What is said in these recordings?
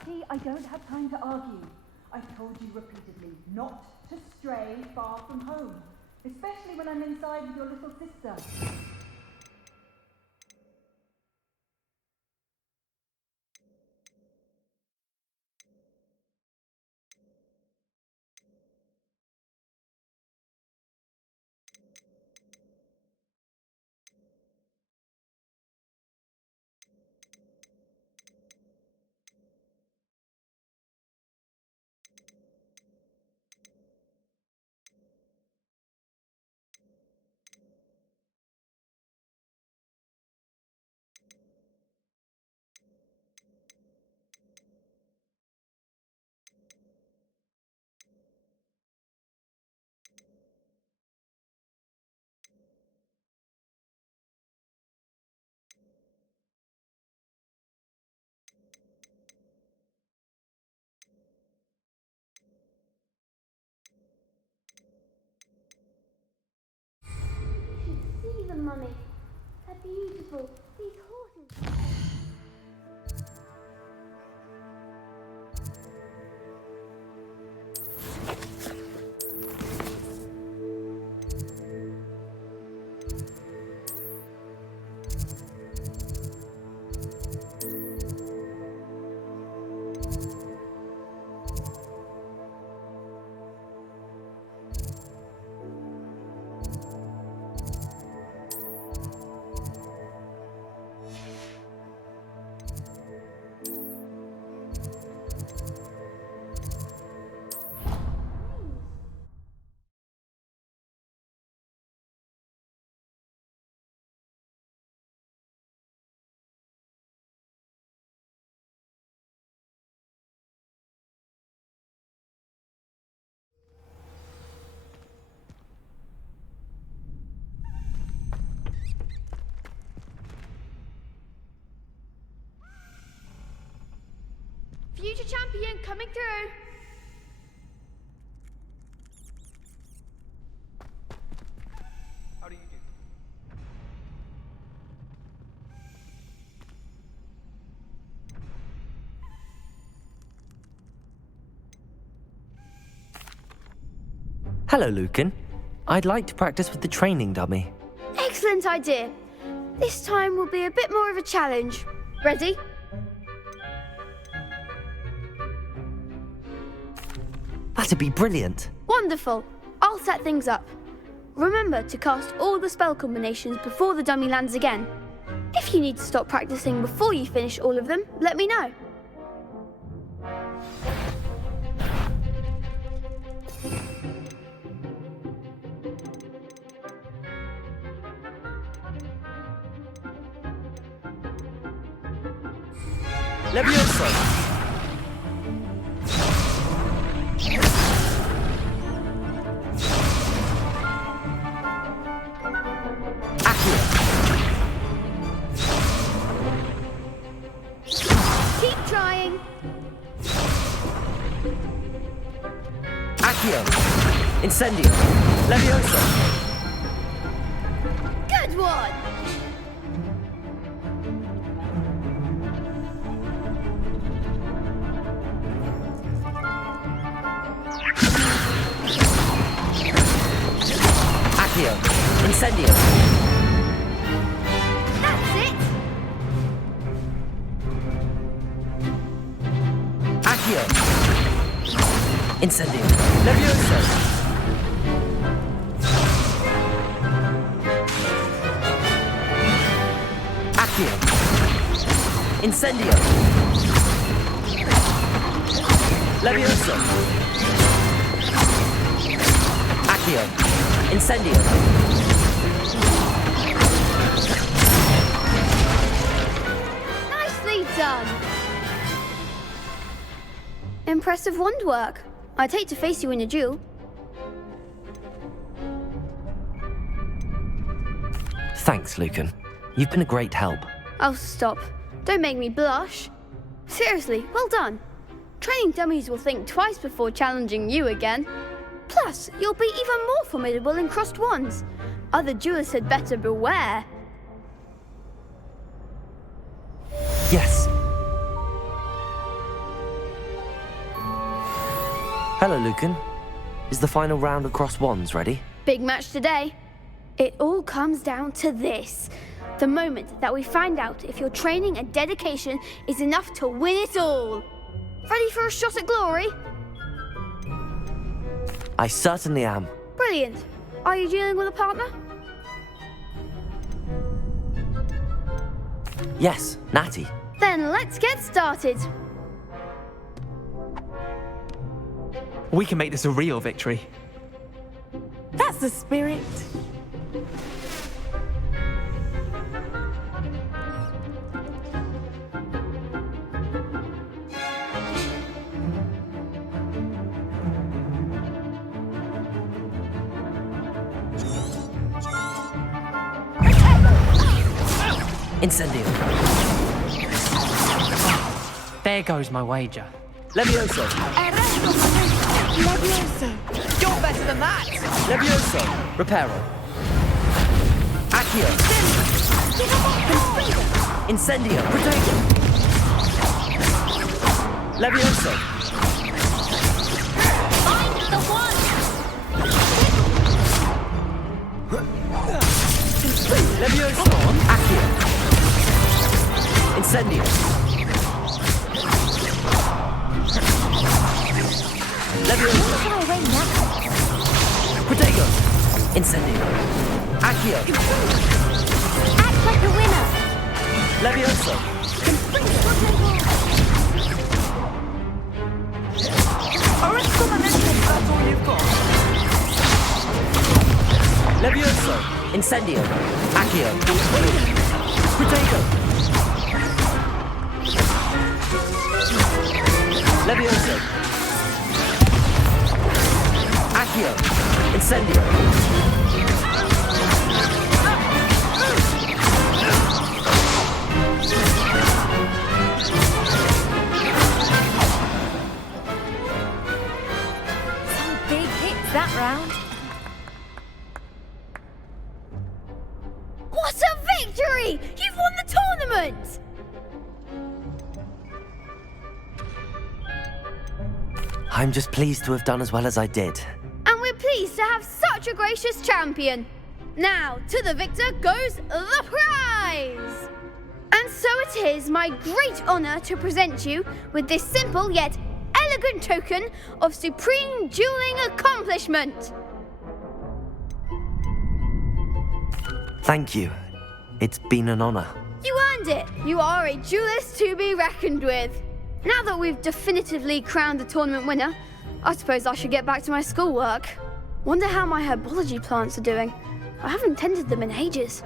Archie, I don't have time to argue. I've told you repeatedly not to stray far from home, especially when I'm inside with your little sister. See them, Mummy. They're beautiful. These horses. Future champion coming through. How do you do? Hello, Lucan. I'd like to practice with the training dummy. Excellent idea. This time will be a bit more of a challenge. Ready? That'd be brilliant. Wonderful. I'll set things up. Remember to cast all the spell combinations before the dummy lands again. If you need to stop practicing before you finish all of them, let me know. Levioso! Keep trying. Accio! Incendio! Levioso! Good one. Accio! Incendio! That's it. Accio! Incendio! Levioso! Accio! Incendio! Levioso! Accio! Incendio! Nicely done. Impressive wand work. I'd hate to face you in a duel. Thanks, Lucan. You've been a great help. Oh, stop. Don't make me blush. Seriously, well done. Training dummies will think twice before challenging you again. Plus, you'll be even more formidable in crossed wands. Other duelists had better beware. Yes. Hello, Lucan. Is the final round of crossed wands ready? Big match today. It all comes down to this. The moment that we find out if your training and dedication is enough to win it all. Ready for a shot at glory? I certainly am. Brilliant. Are you dealing with a partner? Yes, Natty. Then let's get started. We can make this a real victory. That's the spirit. Incendio. There goes my wager. Levioso. Levioso. You're better than that! Levioso. Reparo. Accio. Incendio. Protego. Levioso. Find the one! Levioso. Accio. Incendio. Levioso. Can I win now? Protego. Incendio. Accio. Act like a winner! Levioso. That's all you've got. Levioso. Incendio. Accio. Protego. Levioso. Accio. Incendio. Some big hits that round. What a victory! You've won the tournament! I'm just pleased to have done as well as I did. And we're pleased to have such a gracious champion. Now, to the victor goes the prize! And so it is my great honour to present you with this simple yet elegant token of supreme dueling accomplishment. Thank you. It's been an honor. You earned it. You are a duelist to be reckoned with. Now that we've definitively crowned the tournament winner, I suppose I should get back to my schoolwork. Wonder how my herbology plants are doing. I haven't tended them in ages.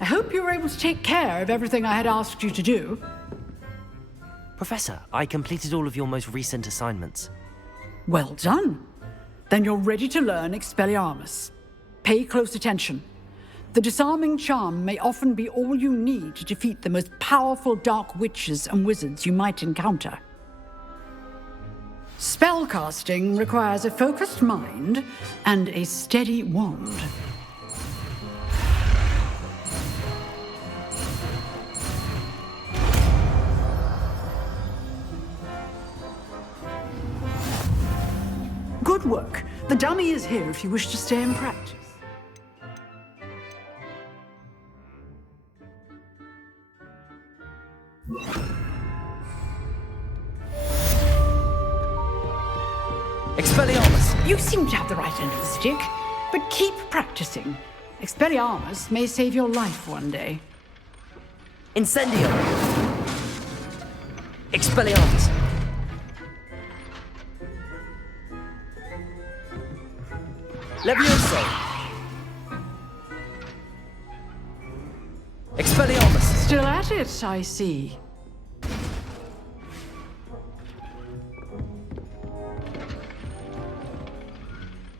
I hope you were able to take care of everything I had asked you to do. Professor, I completed all of your most recent assignments. Well done. Then you're ready to learn Expelliarmus. Pay close attention. The disarming charm may often be all you need to defeat the most powerful dark witches and wizards you might encounter. Spellcasting requires a focused mind and a steady wand. Good work. The dummy is here if you wish to stay and practice. Expelliarmus! You seem to have the right end of the stick, but keep practicing. Expelliarmus may save your life one day. Incendio! Expelliarmus! Levioso! Expelliarmus! Still at it, I see.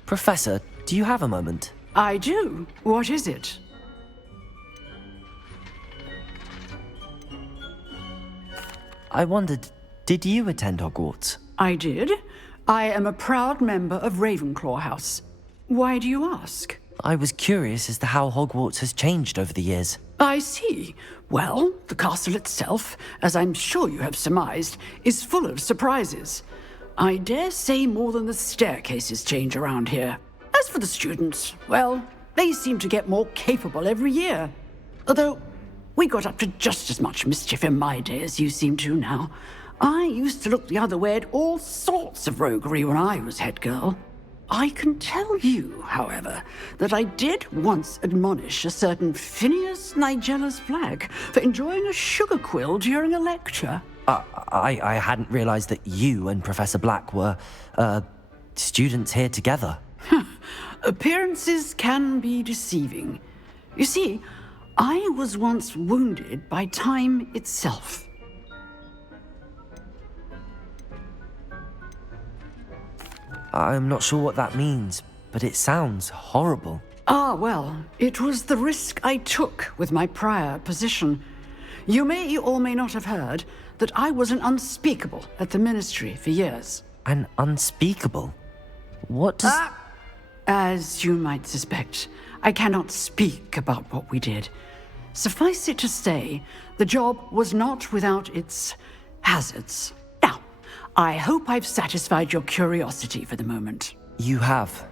Professor, do you have a moment? I do. What is it? I wondered, did you attend Hogwarts? I did. I am a proud member of Ravenclaw House. Why do you ask? I was curious as to how Hogwarts has changed over the years. I see. Well, the castle itself, as I'm sure you have surmised, is full of surprises. I dare say more than the staircases change around here. As for the students, well, they seem to get more capable every year. Although, we got up to just as much mischief in my day as you seem to now. I used to look the other way at all sorts of roguery when I was head girl. I can tell you, however, that I did once admonish a certain Phineas Nigella's Flag for enjoying a sugar quill during a lecture. I hadn't realized that you and Professor Black were, students here together. Appearances can be deceiving. You see, I was once wounded by time itself. I'm not sure what that means, but it sounds horrible. Ah, well, it was the risk I took with my prior position. You may or may not have heard that I was an unspeakable at the Ministry for years. An unspeakable? What does... As you might suspect, I cannot speak about what we did. Suffice it to say, the job was not without its hazards. Now, I hope I've satisfied your curiosity for the moment. You have.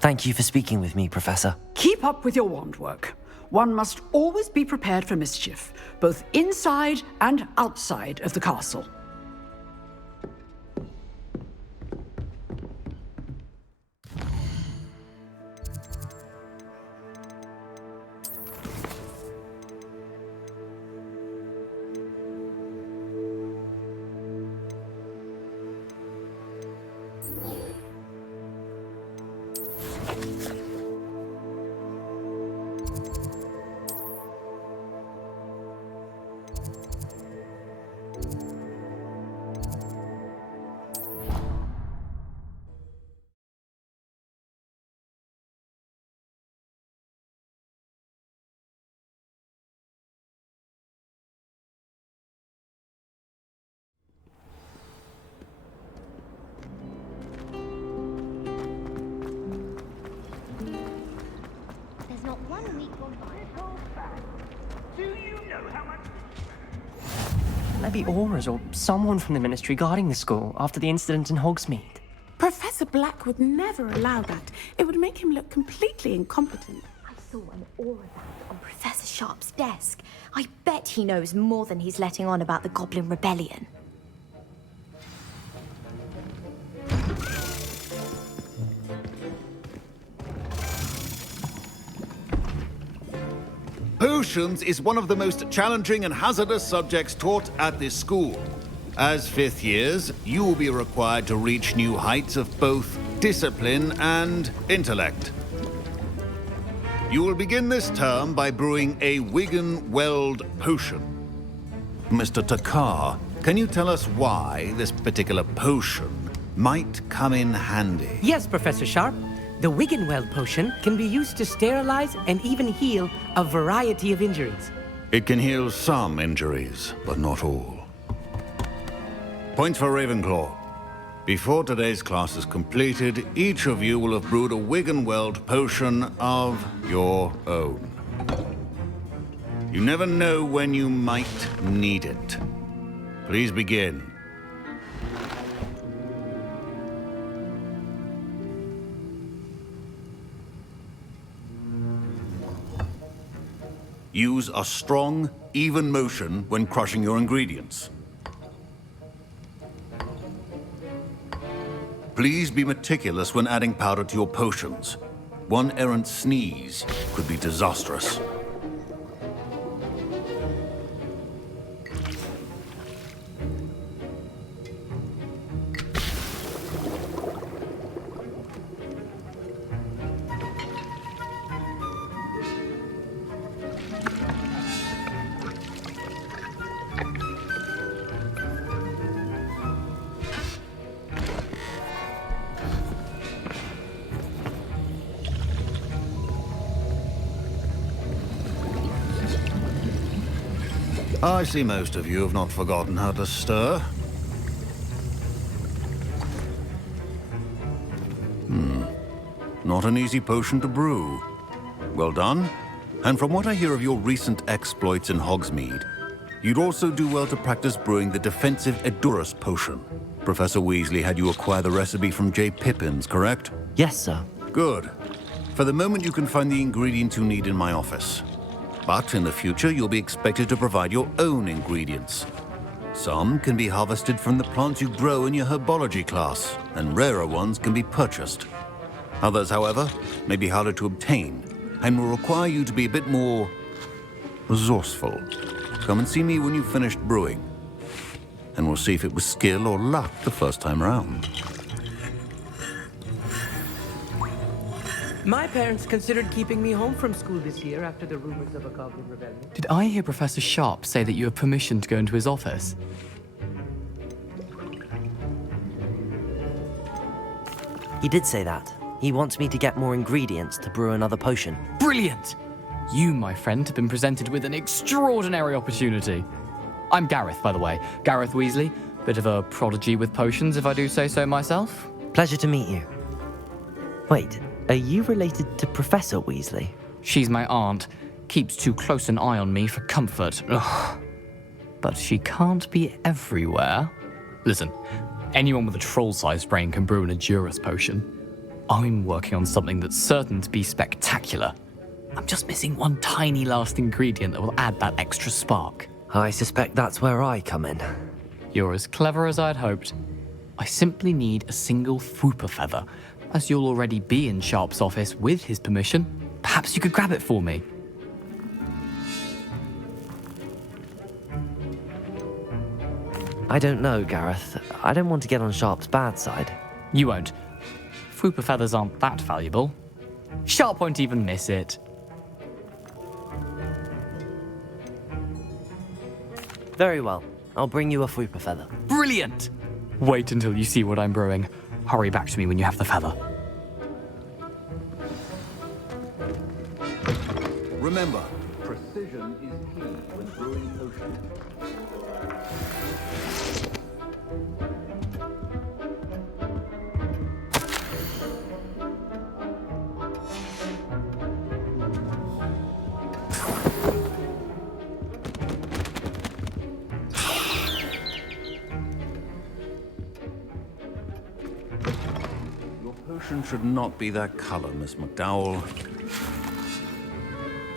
Thank you for speaking with me, Professor. Keep up with your wand work. One must always be prepared for mischief, both inside and outside of the castle. Not 1 week gone by. Do you know how much... Maybe Aura's or someone from the Ministry guarding the school after the incident in Hogsmeade. Professor Black would never allow that. It would make him look completely incompetent. I saw an aura band on Professor Sharp's desk. I bet he knows more than he's letting on about the Goblin Rebellion. Potions is one of the most challenging and hazardous subjects taught at this school. As fifth years, you will be required to reach new heights of both discipline and intellect. You will begin this term by brewing a Wigan-Weld potion. Mr. Takar, can you tell us why this particular potion might come in handy. Yes, Professor Sharp. The Wiggenweld potion can be used to sterilize and even heal a variety of injuries. It can heal some injuries, but not all. Points for Ravenclaw. Before today's class is completed, each of you will have brewed a Wiggenweld potion of your own. You never know when you might need it. Please begin. Use a strong, even motion when crushing your ingredients. Please be meticulous when adding powder to your potions. One errant sneeze could be disastrous. I see most of you have not forgotten how to stir. Not an easy potion to brew. Well done. And from what I hear of your recent exploits in Hogsmeade, you'd also do well to practice brewing the defensive Edurus potion. Professor Weasley had you acquire the recipe from J. Pippin's, correct? Yes, sir. Good. For the moment, you can find the ingredients you need in my office. But in the future, you'll be expected to provide your own ingredients. Some can be harvested from the plants you grow in your herbology class, and rarer ones can be purchased. Others, however, may be harder to obtain, and will require you to be a bit more resourceful. Come and see me when you've finished brewing, and we'll see if it was skill or luck the first time round. My parents considered keeping me home from school this year after the rumors of a goblin rebellion. Did I hear Professor Sharp say that you have permission to go into his office? He did say that. He wants me to get more ingredients to brew another potion. Brilliant! You, my friend, have been presented with an extraordinary opportunity. I'm Gareth, by the way. Gareth Weasley. Bit of a prodigy with potions, if I do say so myself. Pleasure to meet you. Wait, are you related to Professor Weasley? She's my aunt. Keeps too close an eye on me for comfort. Ugh. But she can't be everywhere. Listen, anyone with a troll-sized brain can brew an Edurus potion. I'm working on something that's certain to be spectacular. I'm just missing one tiny last ingredient that will add that extra spark. I suspect that's where I come in. You're as clever as I'd hoped. I simply need a single Fwooper feather. As you'll already be in Sharp's office with his permission, perhaps you could grab it for me. I don't know, Gareth. I don't want to get on Sharp's bad side. You won't. Fwooper feathers aren't that valuable. Sharp won't even miss it. Very well. I'll bring you a Fwooper feather. Brilliant! Wait until you see what I'm brewing. Hurry back to me when you have the feather. Remember, precision is key when brewing potions. Potion should not be that color, Miss McDowell.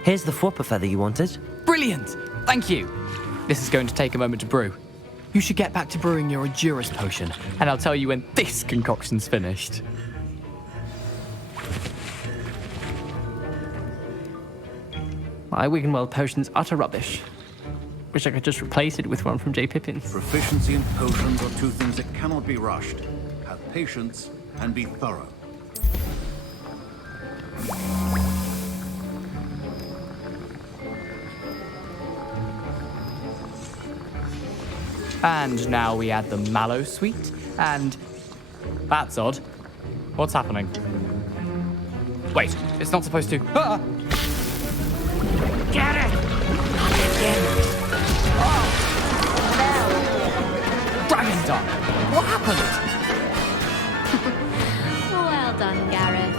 Here's the Fwooper feather you wanted. Brilliant! Thank you. This is going to take a moment to brew. You should get back to brewing your Edurus potion, and I'll tell you when this concoction's finished. My Wiggenweld potion's utter rubbish. Wish I could just replace it with one from J. Pippin's. Proficiency and potions are two things that cannot be rushed. Have patience and be thorough. And now we add the mallow sweet, and That's odd. What's happening? Wait, it's not supposed to. Ah! Get it! Dragon's What happened? Well done, Gareth.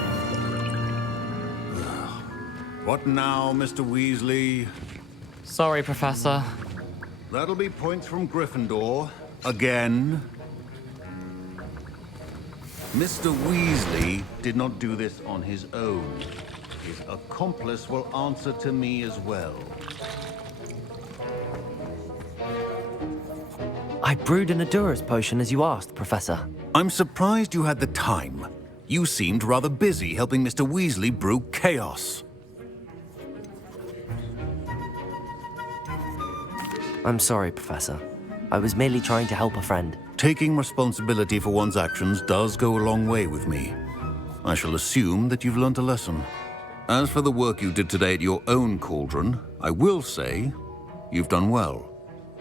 What now, Mr. Weasley? Sorry, Professor. That'll be points from Gryffindor. Again. Mr. Weasley did not do this on his own. His accomplice will answer to me as well. I brewed an Adura's potion as you asked, Professor. I'm surprised you had the time. You seemed rather busy helping Mr. Weasley brew chaos. I'm sorry, Professor. I was merely trying to help a friend. Taking responsibility for one's actions does go a long way with me. I shall assume that you've learnt a lesson. As for the work you did today at your own cauldron, I will say you've done well.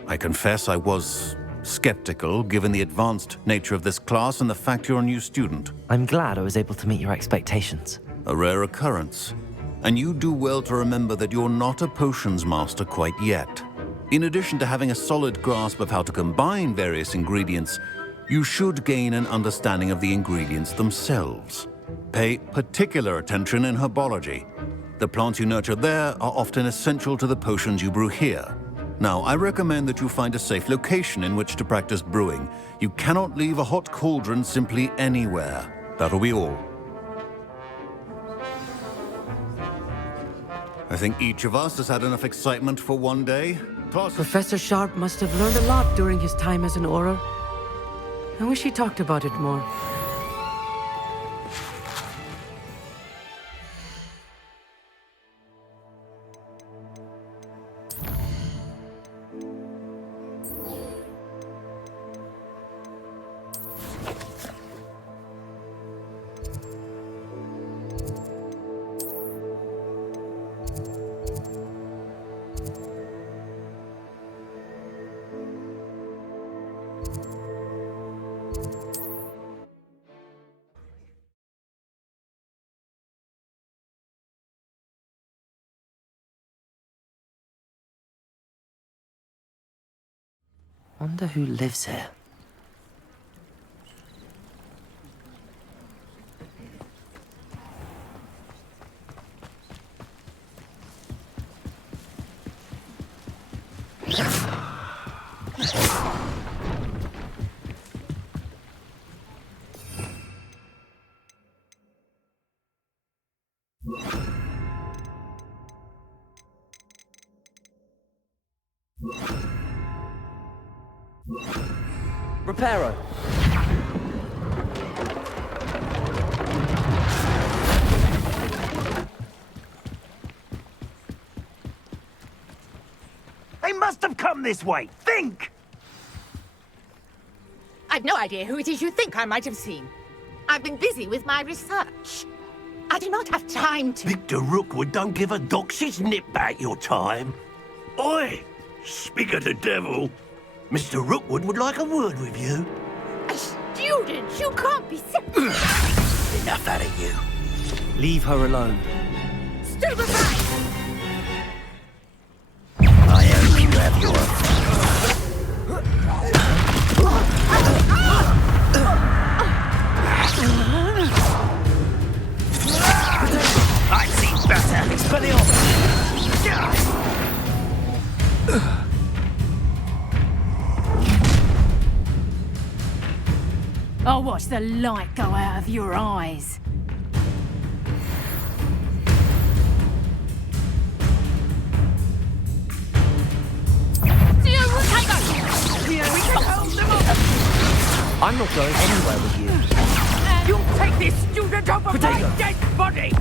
I confess I was skeptical, given the advanced nature of this class and the fact you're a new student. I'm glad I was able to meet your expectations. A rare occurrence. And you do well to remember that you're not a potions master quite yet. In addition to having a solid grasp of how to combine various ingredients, you should gain an understanding of the ingredients themselves. Pay particular attention in herbology. The plants you nurture there are often essential to the potions you brew here. Now, I recommend that you find a safe location in which to practice brewing. You cannot leave a hot cauldron simply anywhere. That'll be all. I think each of us has had enough excitement for one day. Professor Sharp must have learned a lot during his time as an Auror. I wish he talked about it more. Wonder who lives here. Reparo. They must have come this way. Think! I've no idea who it is you think I might have seen. I've been busy with my research. I do not have time to... Victor Rookwood don't give a doxy's nip back your time. Oi! Speak of the devil. Mr. Rookwood would like a word with you. A student? You can't be serious. Enough out of you. Leave her alone. Stand aside! I hope you have your... I've seen better. Expelliarmus. I'll watch the light go out of your eyes. I'm not going anywhere with you. You take this student over my dead body!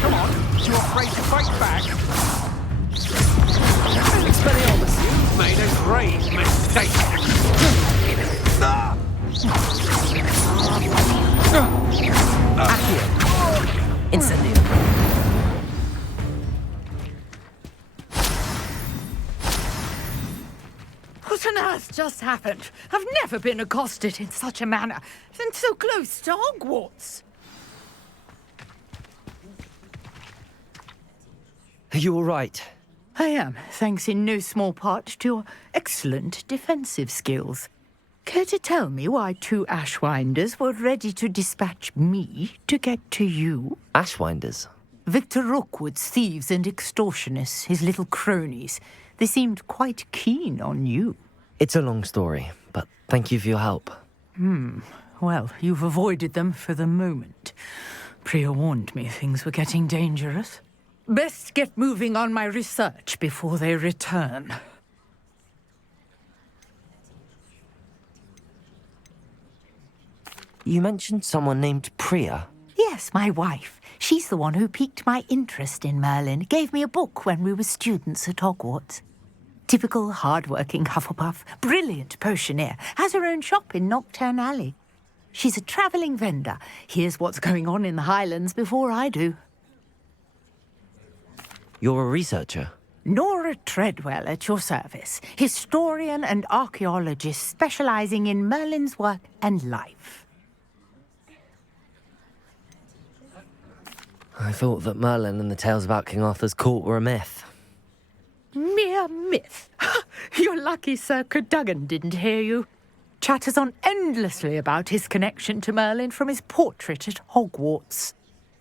Come on, you're afraid to fight back? Expelliarmus. You've made a grave mistake. Accio. Incendio. just happened? I've never been accosted in such a manner, and so close to Hogwarts. Are you all right? I am, thanks in no small part to your excellent defensive skills. Care to tell me why 2 Ashwinders were ready to dispatch me to get to you? Ashwinders? Victor Rookwood's thieves and extortionists, his little cronies. They seemed quite keen on you. It's a long story, but thank you for your help. Well, you've avoided them for the moment. Priya warned me things were getting dangerous. Best get moving on my research before they return. You mentioned someone named Priya. Yes, my wife. She's the one who piqued my interest in Merlin, gave me a book when we were students at Hogwarts. Typical hard-working Hufflepuff, brilliant potioneer, has her own shop in Knockturn Alley. She's a travelling vendor, hears what's going on in the Highlands before I do. You're a researcher? Nora Treadwell at your service, historian and archaeologist specialising in Merlin's work and life. I thought that Merlin and the tales about King Arthur's court were a myth. Mere myth. You're lucky Sir Cadogan didn't hear you. Chatters on endlessly about his connection to Merlin from his portrait at Hogwarts.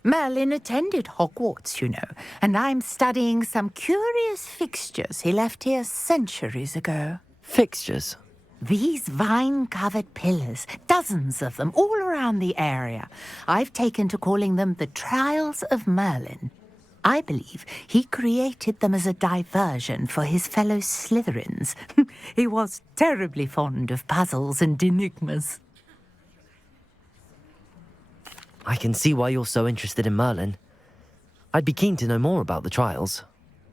Merlin attended Hogwarts, you know, and I'm studying some curious fixtures he left here centuries ago. Fixtures? These vine-covered pillars, dozens of them, all around the area. I've taken to calling them the Trials of Merlin. I believe he created them as a diversion for his fellow Slytherins. He was terribly fond of puzzles and enigmas. I can see why you're so interested in Merlin. I'd be keen to know more about the trials.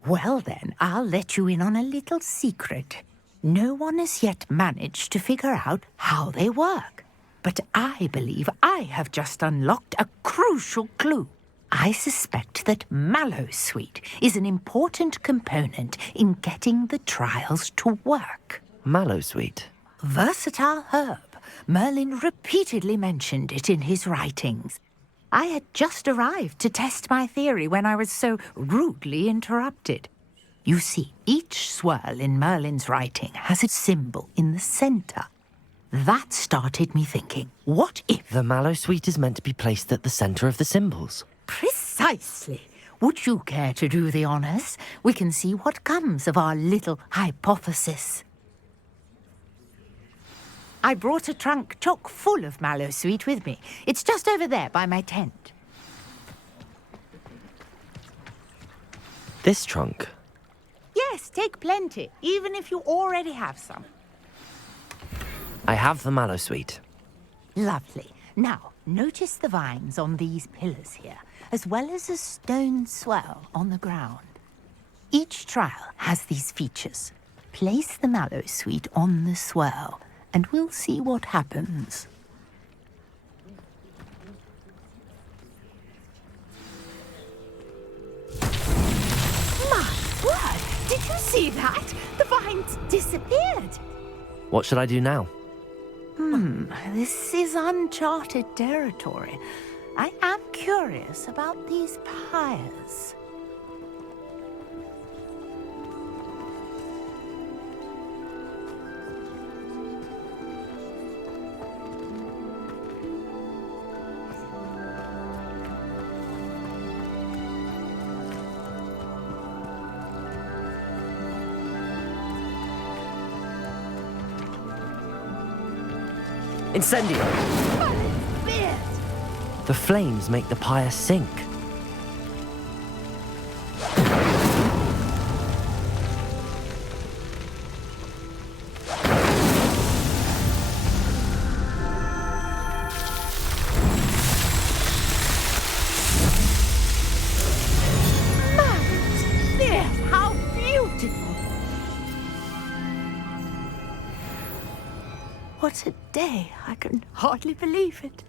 Well then, I'll let you in on a little secret. No one has yet managed to figure out how they work. But I believe I have just unlocked a crucial clue. I suspect that Mallowsweet is an important component in getting the trials to work. Mallowsweet? Versatile herb. Merlin repeatedly mentioned it in his writings. I had just arrived to test my theory when I was so rudely interrupted. You see, each swirl in Merlin's writing has a symbol in the centre. That started me thinking, what if... The Mallowsweet is meant to be placed at the centre of the symbols. Precisely. Would you care to do the honours? We can see what comes of our little hypothesis. I brought a trunk chock full of Mallowsweet with me. It's just over there by my tent. This trunk? Yes, take plenty, even if you already have some. I have the Mallowsweet. Lovely. Now, notice the vines on these pillars here, as well as a stone swell on the ground. Each trial has these features. Place the Mallowsweet on the swirl, and we'll see what happens. My word! Did you see that? The vines disappeared. What should I do now? This is uncharted territory. I am curious about these pyres. Incendio! The flames make the pyre sink. How beautiful! What a day! I can hardly believe it.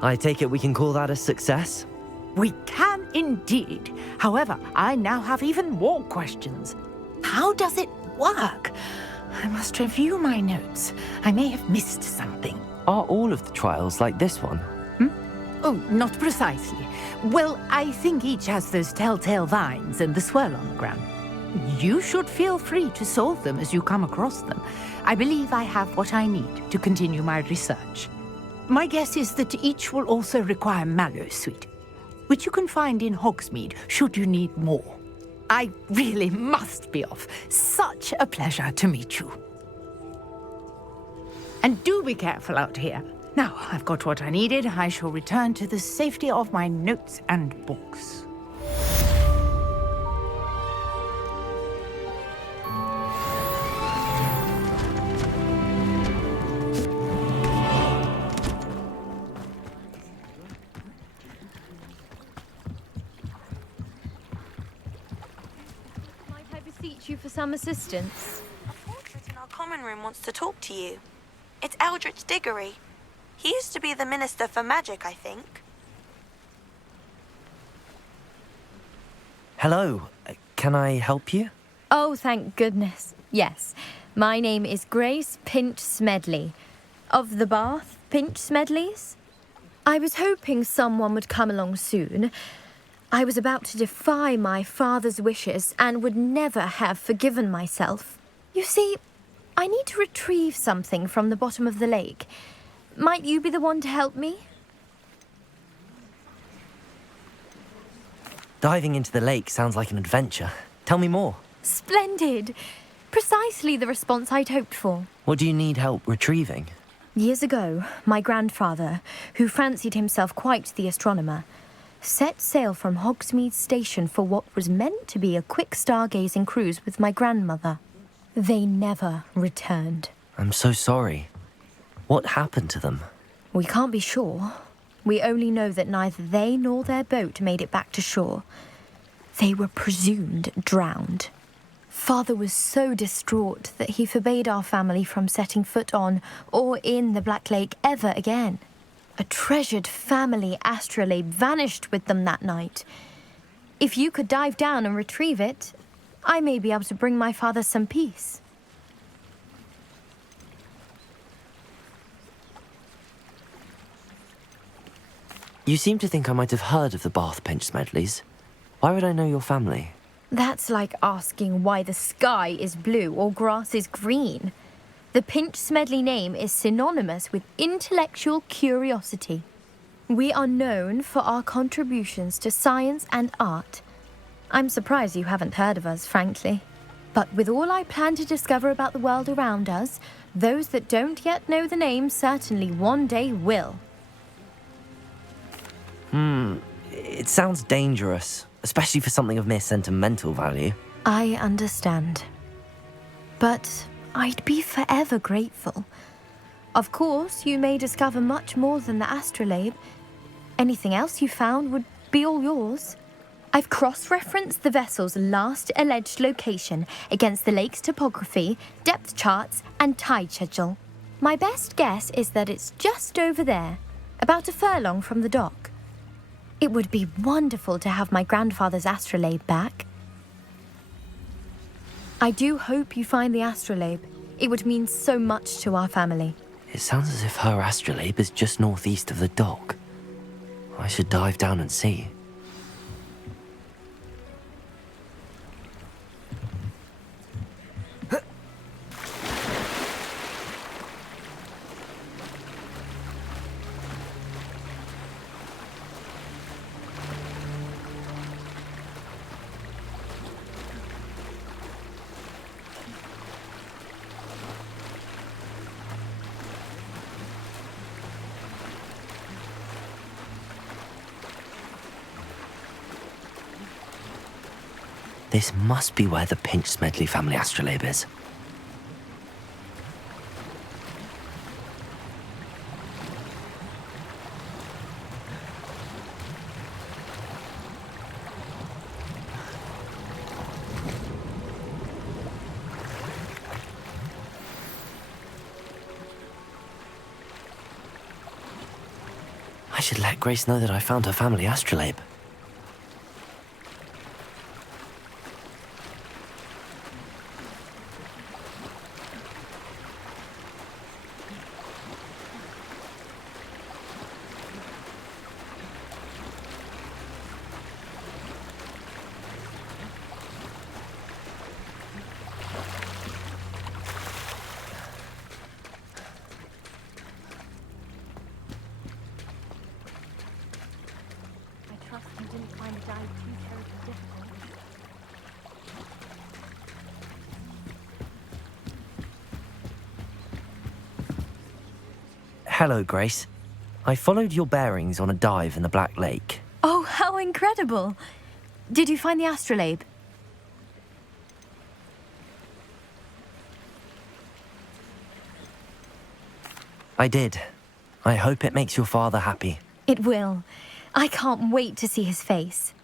I take it we can call that a success? We can indeed. However, I now have even more questions. how does it work? I must review my notes. I may have missed something. Are all of the trials like this one? Oh, not precisely. Well, I think each has those telltale vines and the swirl on the ground. You should feel free to solve them as you come across them. I believe I have what I need to continue my research. My guess is that each will also require mallow sweet, which you can find in Hogsmeade should you need more. I really must be off. Such a pleasure to meet you. And do be careful out here. Now, I've got what I needed. I shall return to the safety of my notes and books. Might I beseech you for some assistance? A portrait in our common room wants to talk to you. It's Eldritch Diggory. He used to be the Minister for Magic, I think. Hello. Can I help you? Oh, thank goodness. Yes. My name is Grace Pinch Smedley. Of the Bath Pinch Smedleys. I was hoping someone would come along soon. I was about to defy my father's wishes and would never have forgiven myself. You see, I need to retrieve something from the bottom of the lake. Might you be the one to help me? Diving into the lake sounds like an adventure. Tell me more. Splendid. Precisely the response I'd hoped for. What do you need help retrieving? Years ago, my grandfather, who fancied himself quite the astronomer, set sail from Hogsmeade Station for what was meant to be a quick stargazing cruise with my grandmother. They never returned. I'm so sorry. What happened to them? We can't be sure. We only know that neither they nor their boat made it back to shore. They were presumed drowned. Father was so distraught that he forbade our family from setting foot on or in the Black Lake ever again. A treasured family astrolabe vanished with them that night. If you could dive down and retrieve it, I may be able to bring my father some peace. You seem to think I might have heard of the Bath Pinch Smedleys. Why would I know your family? That's like asking why the sky is blue or grass is green. The Pinch Smedley name is synonymous with intellectual curiosity. We are known for our contributions to science and art. I'm surprised you haven't heard of us, frankly. But with all I plan to discover about the world around us, those that don't yet know the name certainly one day will. It sounds dangerous, especially for something of mere sentimental value. I understand. But I'd be forever grateful. Of course, you may discover much more than the astrolabe. Anything else you found would be all yours. I've cross-referenced the vessel's last alleged location against the lake's topography, depth charts, and tide schedule. My best guess is that it's just over there, about a furlong from the dock. It would be wonderful to have my grandfather's astrolabe back. I do hope you find the astrolabe. It would mean so much to our family. It sounds as if her astrolabe is just northeast of the dock. I should dive down and see. This must be where the Pinch Smedley family astrolabe is. I should let Grace know that I found her family astrolabe. Hello, Grace. I followed your bearings on a dive in the Black Lake. Oh, how incredible! Did you find the astrolabe? I did. I hope it makes your father happy. It will. I can't wait to see his face.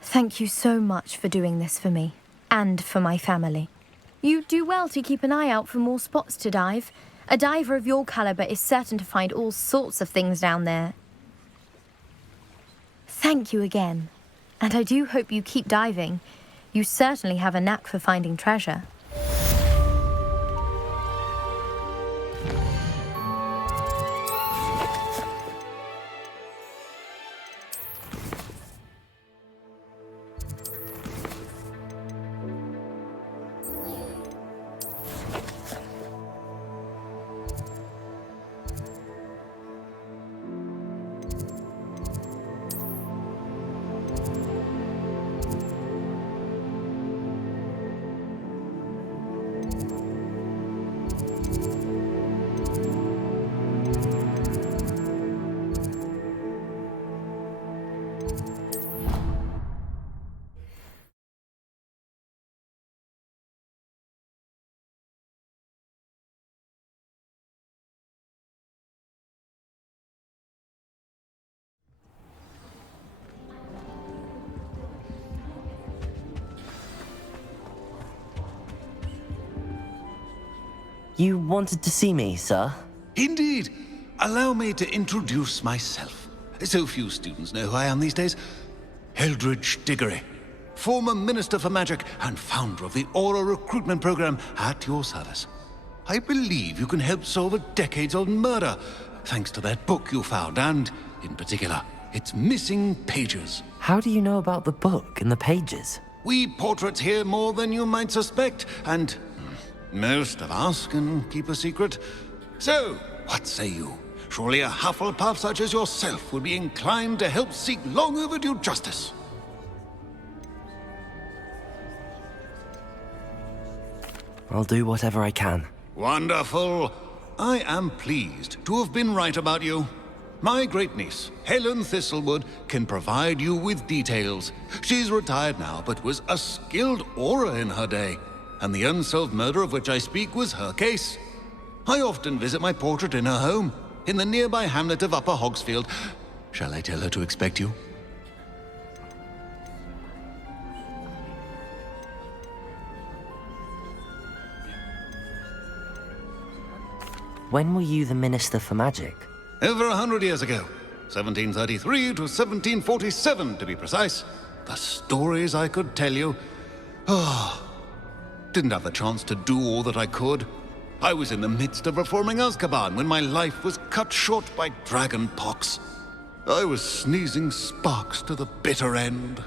Thank you so much for doing this for me, and for my family. You do well to keep an eye out for more spots to dive. A diver of your caliber is certain to find all sorts of things down there. Thank you again. And I do hope you keep diving. You certainly have a knack for finding treasure. You wanted to see me, sir? Indeed. Allow me to introduce myself. So few students know who I am these days. Eldridge Diggory, former Minister for Magic and founder of the Aura Recruitment Program, at your service. I believe you can help solve a decades-old murder, thanks to that book you found, and, in particular, its missing pages. How do you know about the book and the pages? We portraits hear more than you might suspect, and most of us can keep a secret. So, what say you? Surely a Hufflepuff such as yourself would be inclined to help seek long overdue justice. I'll do whatever I can. Wonderful. I am pleased to have been right about you. My great-niece, Helen Thistlewood, can provide you with details. She's retired now, but was a skilled aura in her day. And the unsolved murder of which I speak was her case. I often visit my portrait in her home, in the nearby hamlet of Upper Hogsfield. Shall I tell her to expect you? When were you the Minister for Magic? Over 100 years ago. 1733 to 1747, to be precise. The stories I could tell you. Didn't have the chance to do all that I could. I was in the midst of reforming Azkaban when my life was cut short by dragon pox. I was sneezing sparks to the bitter end.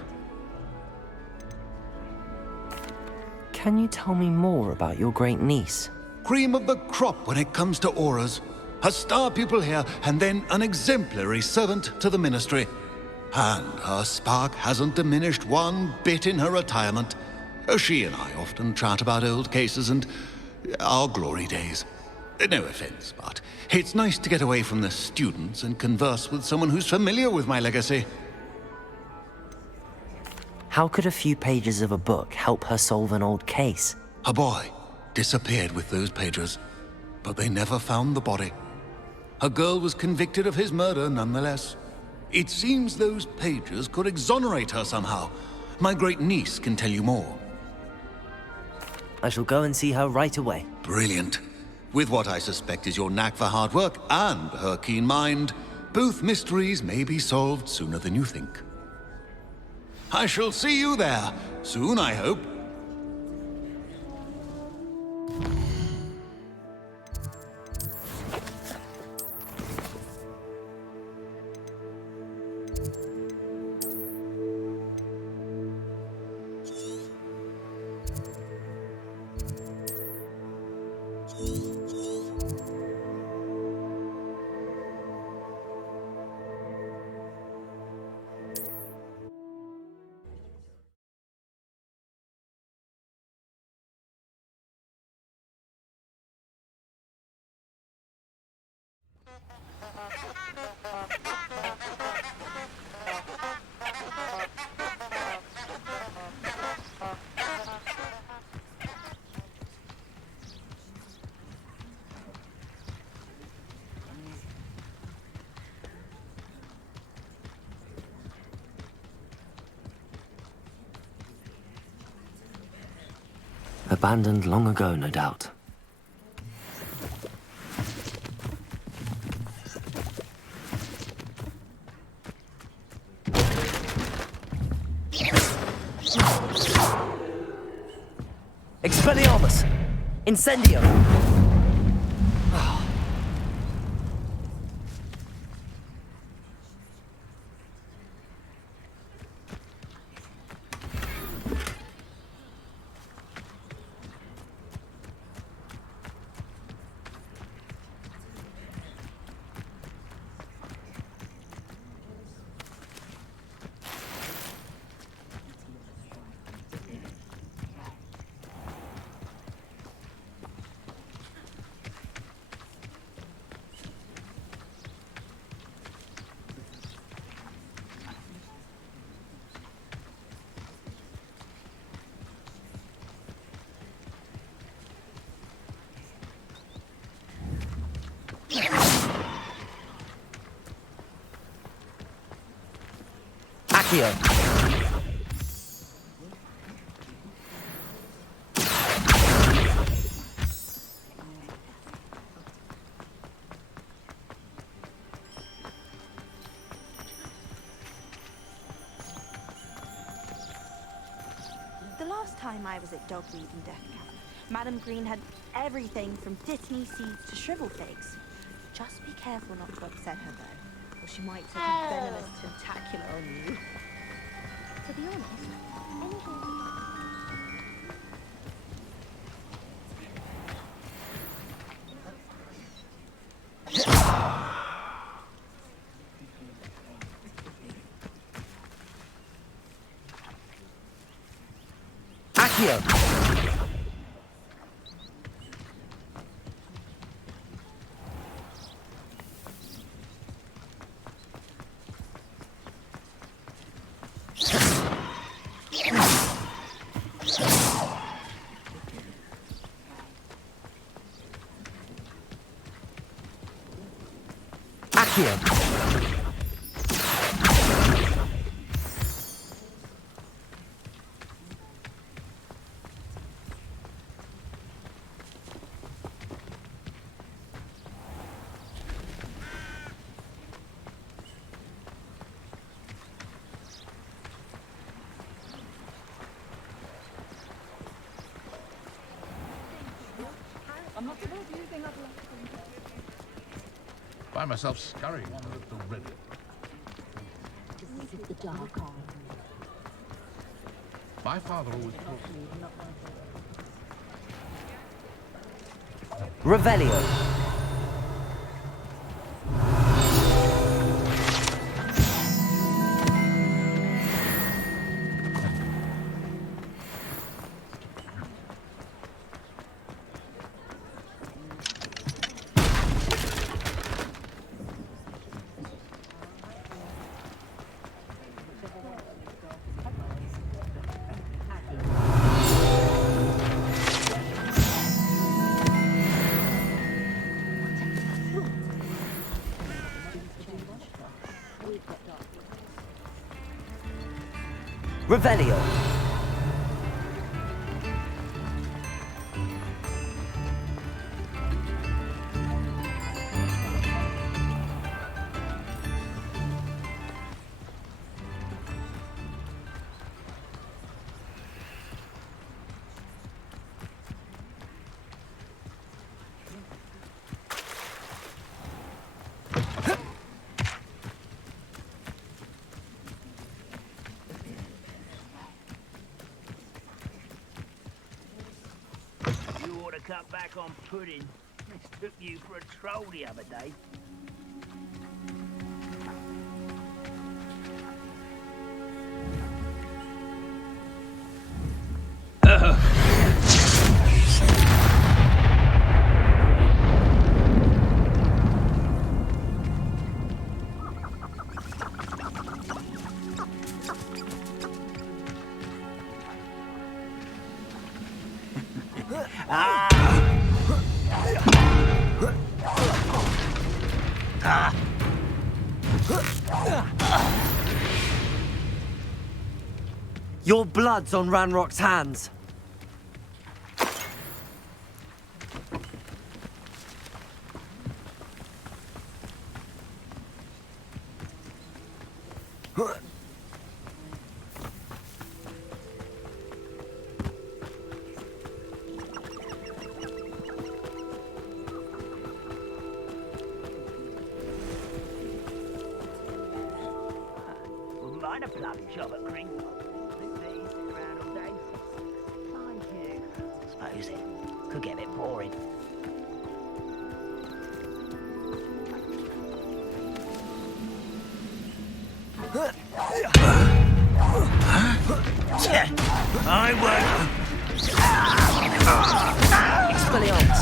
Can you tell me more about your great niece? Cream of the crop when it comes to auras. A star pupil here, and then an exemplary servant to the ministry. And her spark hasn't diminished one bit in her retirement. She and I often chat about old cases and our glory days. No offense, but it's nice to get away from the students and converse with someone who's familiar with my legacy. How could a few pages of a book help her solve an old case? A boy disappeared with those pages, but they never found the body. A girl was convicted of his murder nonetheless. It seems those pages could exonerate her somehow. My great niece can tell you more. I shall go and see her right away. Brilliant. With what I suspect is your knack for hard work and her keen mind, both mysteries may be solved sooner than you think. I shall see you there, soon I hope. Abandoned long ago, no doubt. Expelliarmus! Incendio! Accio. The last time I was at Dogweed and Death Camp, Madam Green had everything from Dittany seeds to shrivel figs. Just be careful not to upset her, though, or she might take a venomous tentacular on you. To be honest, anything... Accio. Accio. I'm not supposed to use anything other Find myself scurrying to the river. This is the dark arm. My father always taught me. Revelio. Revelio. Cut back on pudding. Mistook you for a troll the other day. Your blood's on Ranrock's hands. Wouldn't mind a bloody job at Gringotts. Think they used to around all day. Thank you. Suppose it could get a bit boring. I won't. Expelliarmus.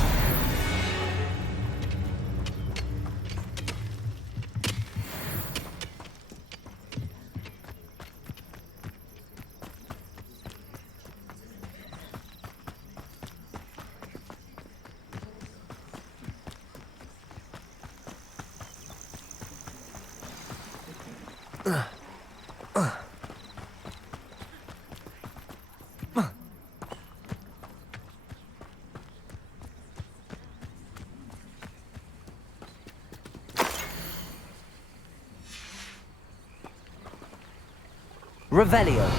Revelio.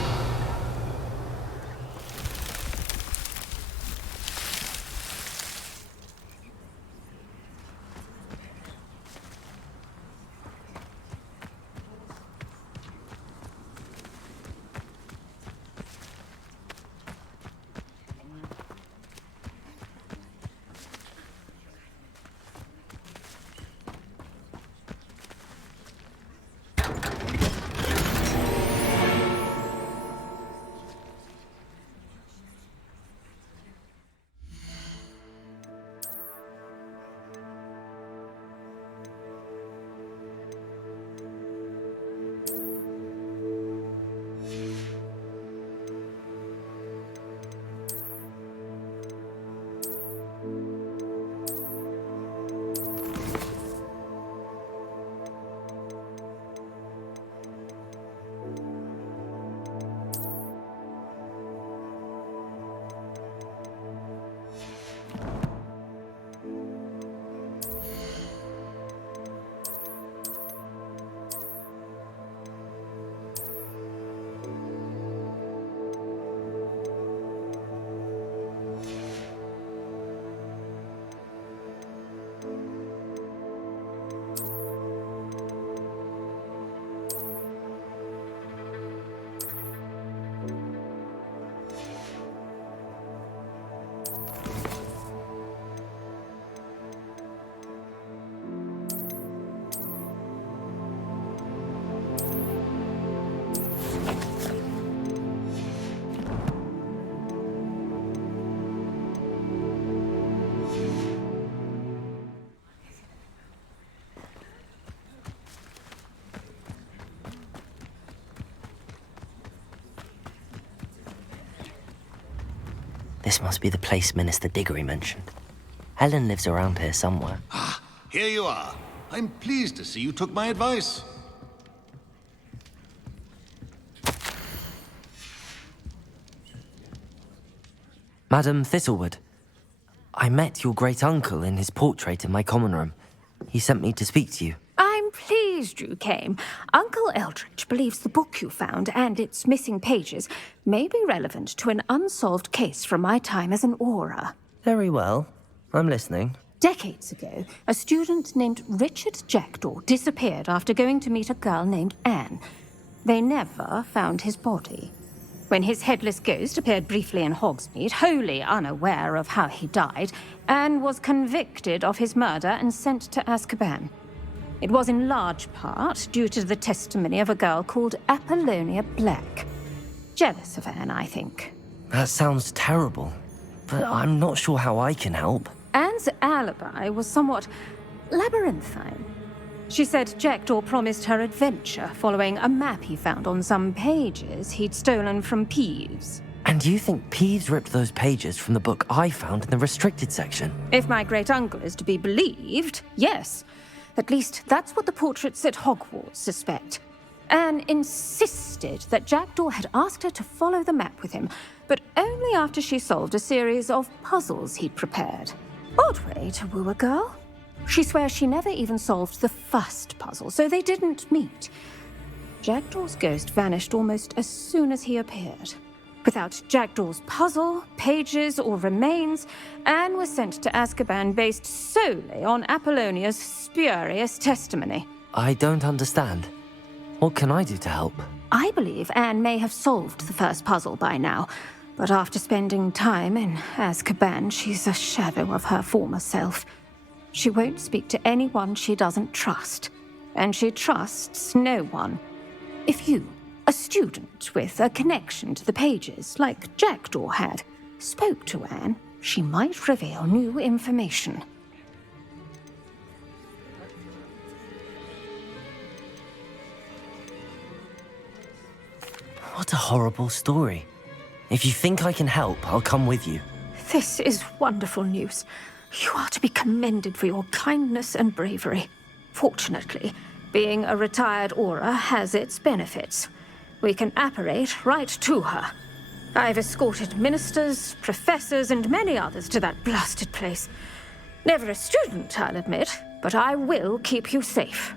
This must be the place Minister Diggory mentioned. Helen lives around here somewhere. Ah, here you are. I'm pleased to see you took my advice. Madam Thistlewood, I met your great-uncle in his portrait in my common room. He sent me to speak to you. I'm pleased you came. Uncle Eldridge believes the book you found and its missing pages may be relevant to an unsolved case from my time as an Auror. Very well. I'm listening. Decades ago, a student named Richard Jackdaw disappeared after going to meet a girl named Anne. They never found his body. When his headless ghost appeared briefly in Hogsmeade, wholly unaware of how he died, Anne was convicted of his murder and sent to Azkaban. It was in large part due to the testimony of a girl called Apollonia Black. Jealous of Anne, I think. That sounds terrible, but I'm not sure how I can help. Anne's alibi was somewhat labyrinthine. She said Jackdaw promised her adventure following a map he found on some pages he'd stolen from Peeves. And you think Peeves ripped those pages from the book I found in the restricted section? If my great-uncle is to be believed, yes. At least that's what the portraits at Hogwarts suspect. Anne insisted that Jackdaw had asked her to follow the map with him, but only after she solved a series of puzzles he'd prepared. Odd way to woo a girl. She swears she never even solved the first puzzle, so they didn't meet. Jackdaw's ghost vanished almost as soon as he appeared. Without Jackdaw's puzzle, pages, or remains, Anne was sent to Azkaban based solely on Apollonia's spurious testimony. I don't understand. What can I do to help? I believe Anne may have solved the first puzzle by now, but after spending time in Azkaban, she's a shadow of her former self. She won't speak to anyone she doesn't trust, and she trusts no one. If you, a student with a connection to the pages, like Jackdaw had, spoke to Anne, she might reveal new information. What a horrible story. If you think I can help, I'll come with you. This is wonderful news. You are to be commended for your kindness and bravery. Fortunately, being a retired Auror has its benefits. We can apparate right to her. I've escorted ministers, professors, and many others to that blasted place. Never a student, I'll admit, but I will keep you safe.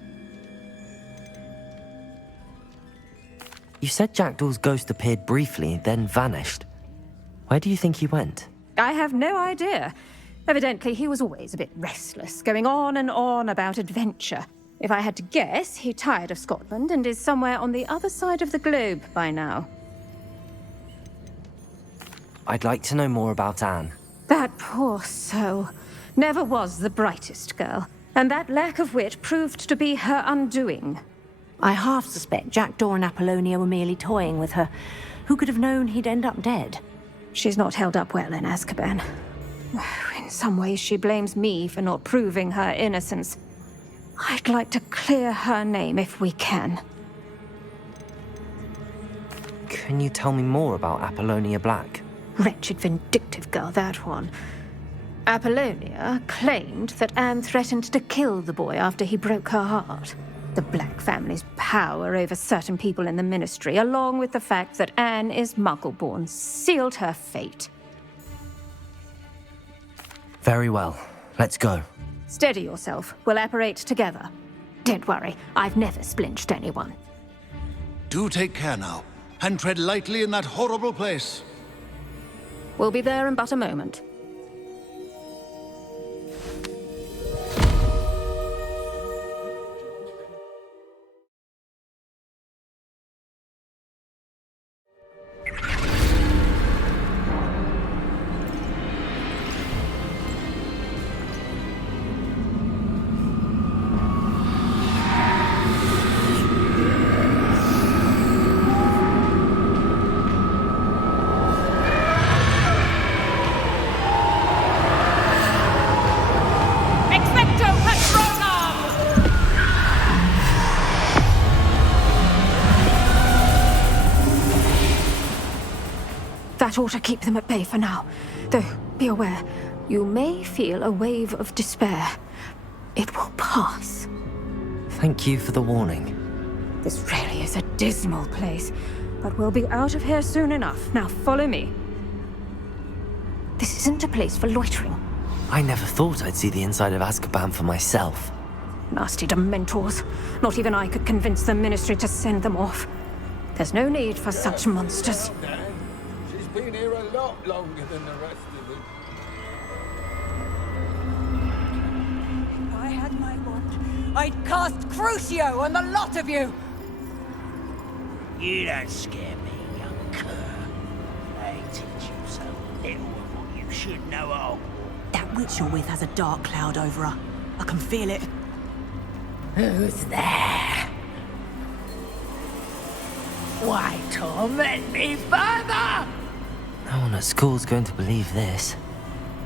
You said Jackdaw's ghost appeared briefly, then vanished. Where do you think he went? I have no idea. Evidently, he was always a bit restless, going on and on about adventure. If I had to guess, he tired of Scotland and is somewhere on the other side of the globe by now. I'd like to know more about Anne. That poor soul. Never was the brightest girl, and that lack of wit proved to be her undoing. I half suspect Jackdaw and Apollonia were merely toying with her. Who could have known he'd end up dead? She's not held up well in Azkaban. In some ways, she blames me for not proving her innocence. I'd like to clear her name if we can. Can you tell me more about Apollonia Black? Wretched, vindictive girl, that one. Apollonia claimed that Anne threatened to kill the boy after he broke her heart. The Black family's power over certain people in the Ministry, along with the fact that Anne is Muggle-born, sealed her fate. Very well. Let's go. Steady yourself. We'll apparate together. Don't worry, I've never splinched anyone. Do take care now, and tread lightly in that horrible place. We'll be there in but a moment. That ought to keep them at bay for now. Though, be aware, you may feel a wave of despair. It will pass. Thank you for the warning. This really is a dismal place, but we'll be out of here soon enough. Now follow me. This isn't a place for loitering. I never thought I'd see the inside of Azkaban for myself. Nasty Dementors. Not even I could convince the Ministry to send them off. There's no need for such monsters. She's been here a lot longer than the rest of them. If I had my wand, I'd cast Crucio on the lot of you! You don't scare me, young cur. They teach you so little of what you should know at Hogwarts. That witch you're with has a dark cloud over her. I can feel it. Who's there? Why torment me further? No one at school's going to believe this.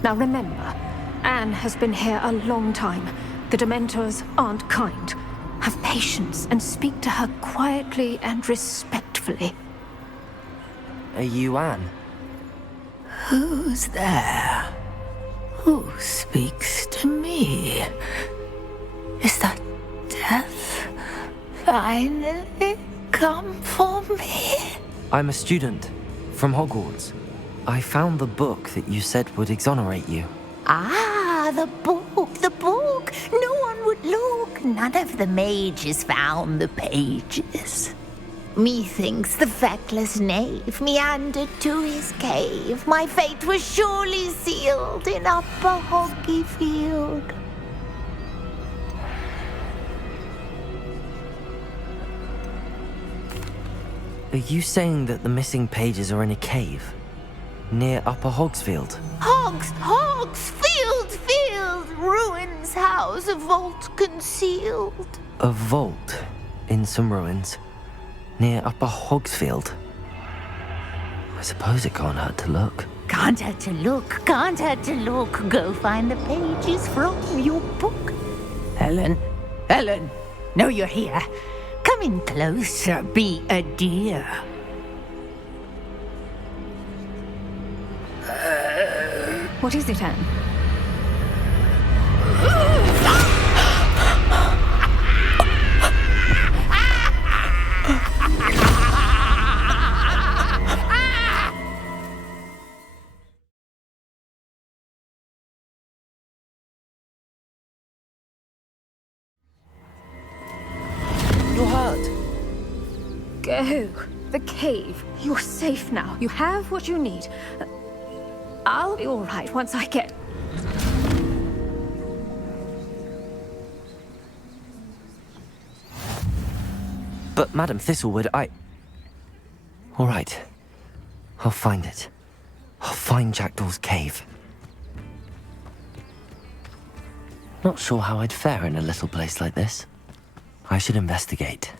Now remember, Anne has been here a long time. The Dementors aren't kind. Have patience and speak to her quietly and respectfully. Are you Anne? Who's there? Who speaks to me? Is that death? Finally? come for me? I'm a student from Hogwarts. I found the book that you said would exonerate you. Ah, the book, the book. No one would look. None of the mages found the pages. Methinks the feckless knave meandered to his cave. My fate was surely sealed in Upper Hoggyfield. Are you saying that the missing pages are in a cave near Upper Hogsfield? Field, ruins house, a vault concealed. A vault in some ruins near Upper Hogsfield. I suppose it can't hurt to look. Can't hurt to look, can't hurt to look. Go find the pages from your book. Helen, know you're here. Come in closer, be a dear. What is it, Anne? You're hurt. Go. The cave. You're safe now. You have what you need. I'll be all right once I get... But Madam Thistlewood, All right. I'll find it. I'll find Jackdaw's cave. Not sure how I'd fare in a little place like this. I should investigate.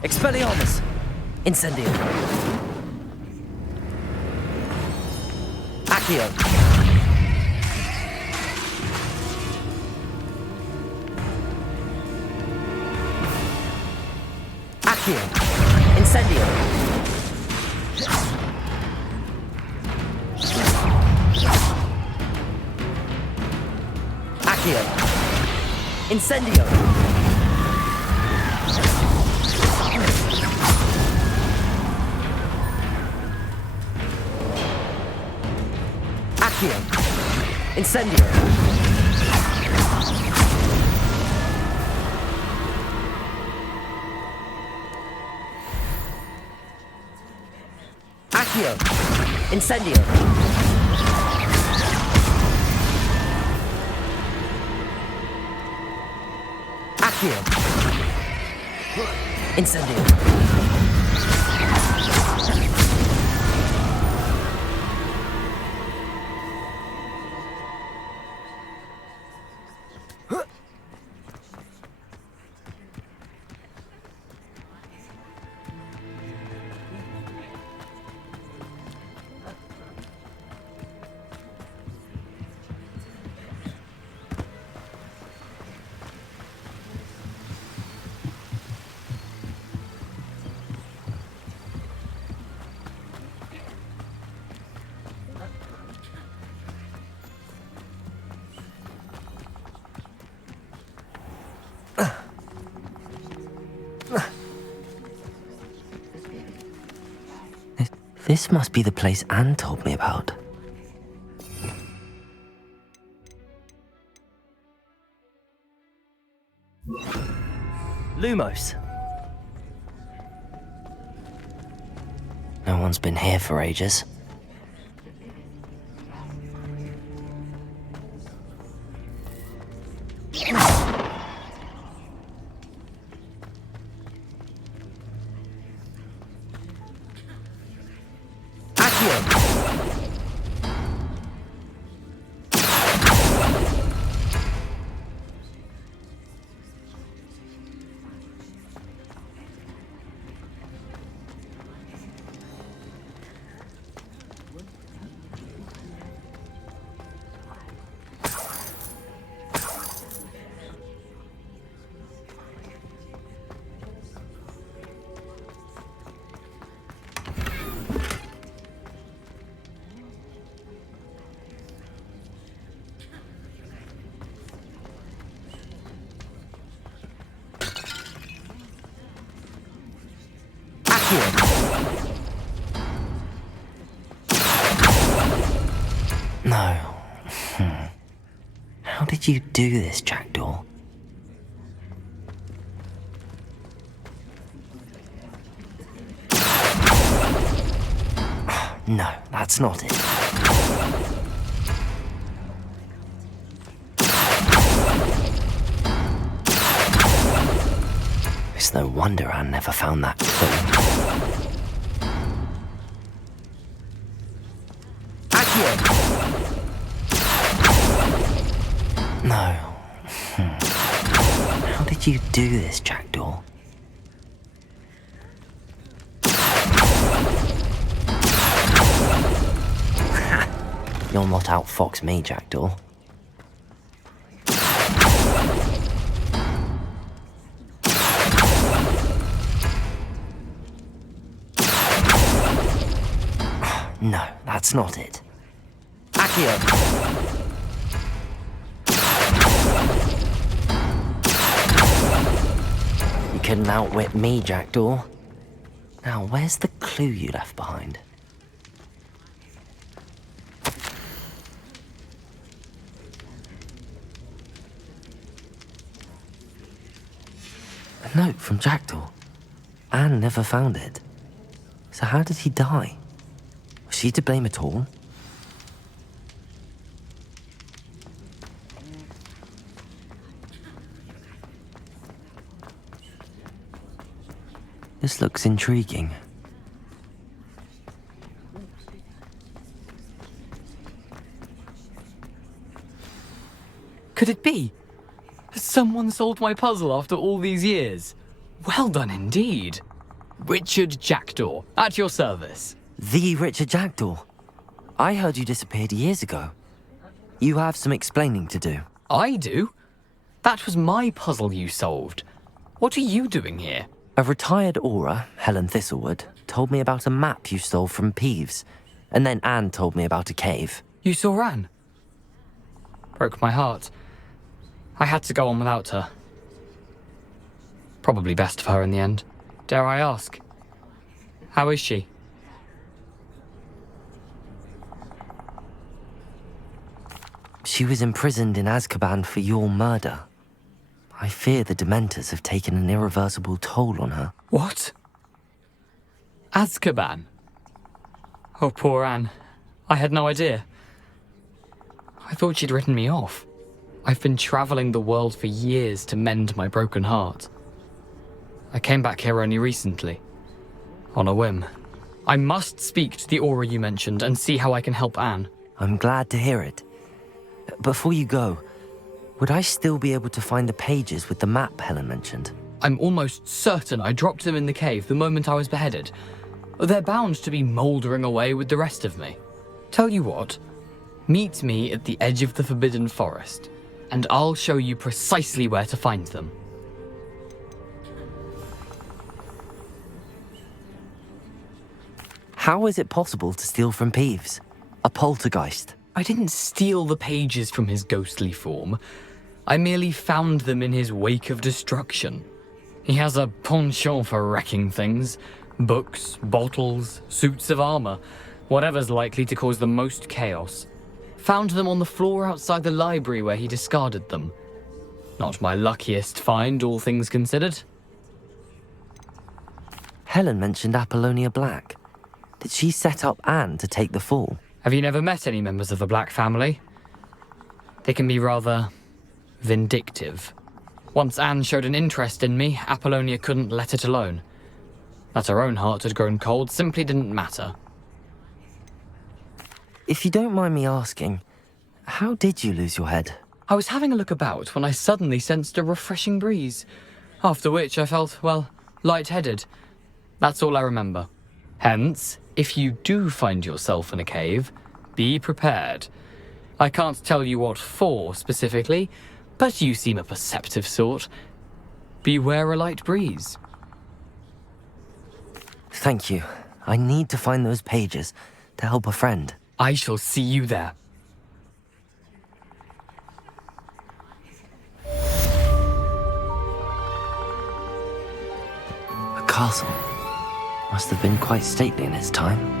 Expelliarmus! Incendio! Accio! Accio! Incendio! Accio! Incendio! Accio! Incendio! Accio! Incendio! Accio! Incendio! This must be the place Anne told me about. Lumos. No one's been here for ages. No. How did you do this, Jackdaw? No, that's not it. It's no wonder Anne never found that clue. No. How did you do this, Jackdaw? You'll not outfox me, Jackdaw. No, that's not it. Accio! You couldn't outwit me, Jackdaw. Now, where's the clue you left behind? A note from Jackdaw. Anne never found it. So how did he die? Was she to blame at all? This looks intriguing. Could it be? Has someone solved my puzzle after all these years? Well done indeed. Richard Jackdaw, at your service. The Richard Jackdaw? I heard you disappeared years ago. You have some explaining to do. I do? That was my puzzle you solved. What are you doing here? A retired aura, Helen Thistlewood, told me about a map you stole from Peeves, and then Anne told me about a cave. You saw Anne? Broke my heart. I had to go on without her. Probably best for her in the end. Dare I ask? How is she? She was imprisoned in Azkaban for your murder. I fear the Dementors have taken an irreversible toll on her. What? Azkaban? Oh, poor Anne. I had no idea. I thought she'd written me off. I've been traveling the world for years to mend my broken heart. I came back here only recently, on a whim. I must speak to the aura you mentioned and see how I can help Anne. I'm glad to hear it. Before you go, would I still be able to find the pages with the map Helen mentioned? I'm almost certain I dropped them in the cave the moment I was beheaded. They're bound to be mouldering away with the rest of me. Tell you what, meet me at the edge of the Forbidden Forest, and I'll show you precisely where to find them. How is it possible to steal from Peeves? A poltergeist? I didn't steal the pages from his ghostly form. I merely found them in his wake of destruction. He has a penchant for wrecking things. Books, bottles, suits of armor, whatever's likely to cause the most chaos. Found them on the floor outside the library where he discarded them. Not my luckiest find, all things considered. Helen mentioned Apollonia Black. Did she set up Anne to take the fall? Have you never met any members of the Black family? They can be rather vindictive. Once Anne showed an interest in me, Apollonia couldn't let it alone. That her own heart had grown cold simply didn't matter. If you don't mind me asking, how did you lose your head? I was having a look about when I suddenly sensed a refreshing breeze, after which I felt, well, lightheaded. That's all I remember. Hence, if you do find yourself in a cave, be prepared. I can't tell you what for specifically, but you seem a perceptive sort. Beware a light breeze. Thank you. I need to find those pages to help a friend. I shall see you there. A castle. Must have been quite stately in its time.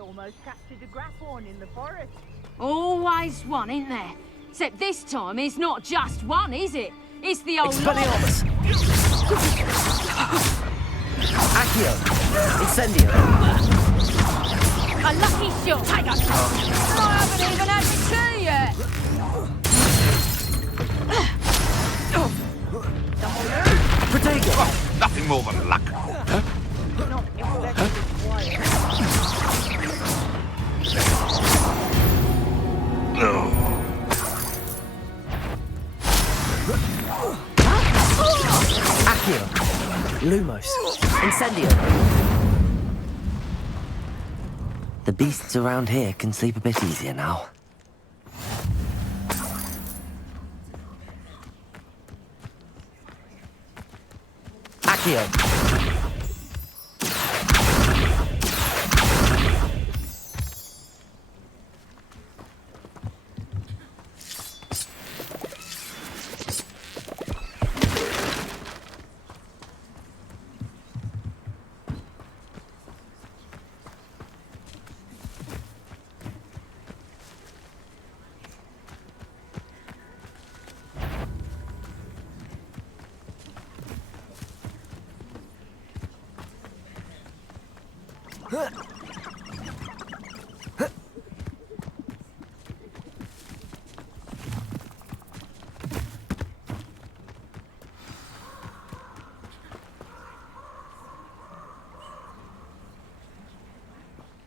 Almost captured a grapphorn in the forest. Always one, isn't there? Except this time it's not just one, is it? It's the old Expelliarmus! Accio! Incendio! A lucky shot! I haven't even had my tea yet! Protego! Oh, nothing more than luck. Accio! Lumos! Incendio! The beasts around here can sleep a bit easier now. Accio!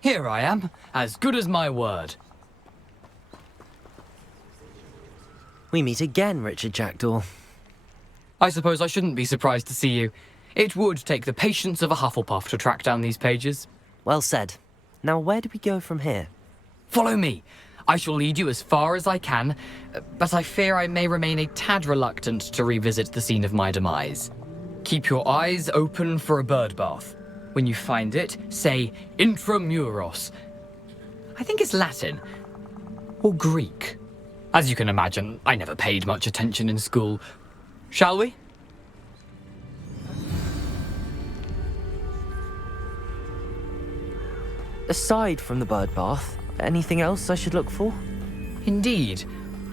Here I am, as good as my word. We meet again, Richard Jackdaw. I suppose I shouldn't be surprised to see you. It would take the patience of a Hufflepuff to track down these pages. Well said. Now where do we go from here? Follow me. I shall lead you as far as I can, but I fear I may remain a tad reluctant to revisit the scene of my demise. Keep your eyes open for a bird bath. When you find it, say intramuros. I think it's Latin. Or Greek. As you can imagine, I never paid much attention in school. Shall we? Aside from the bird bath, anything else I should look for? Indeed.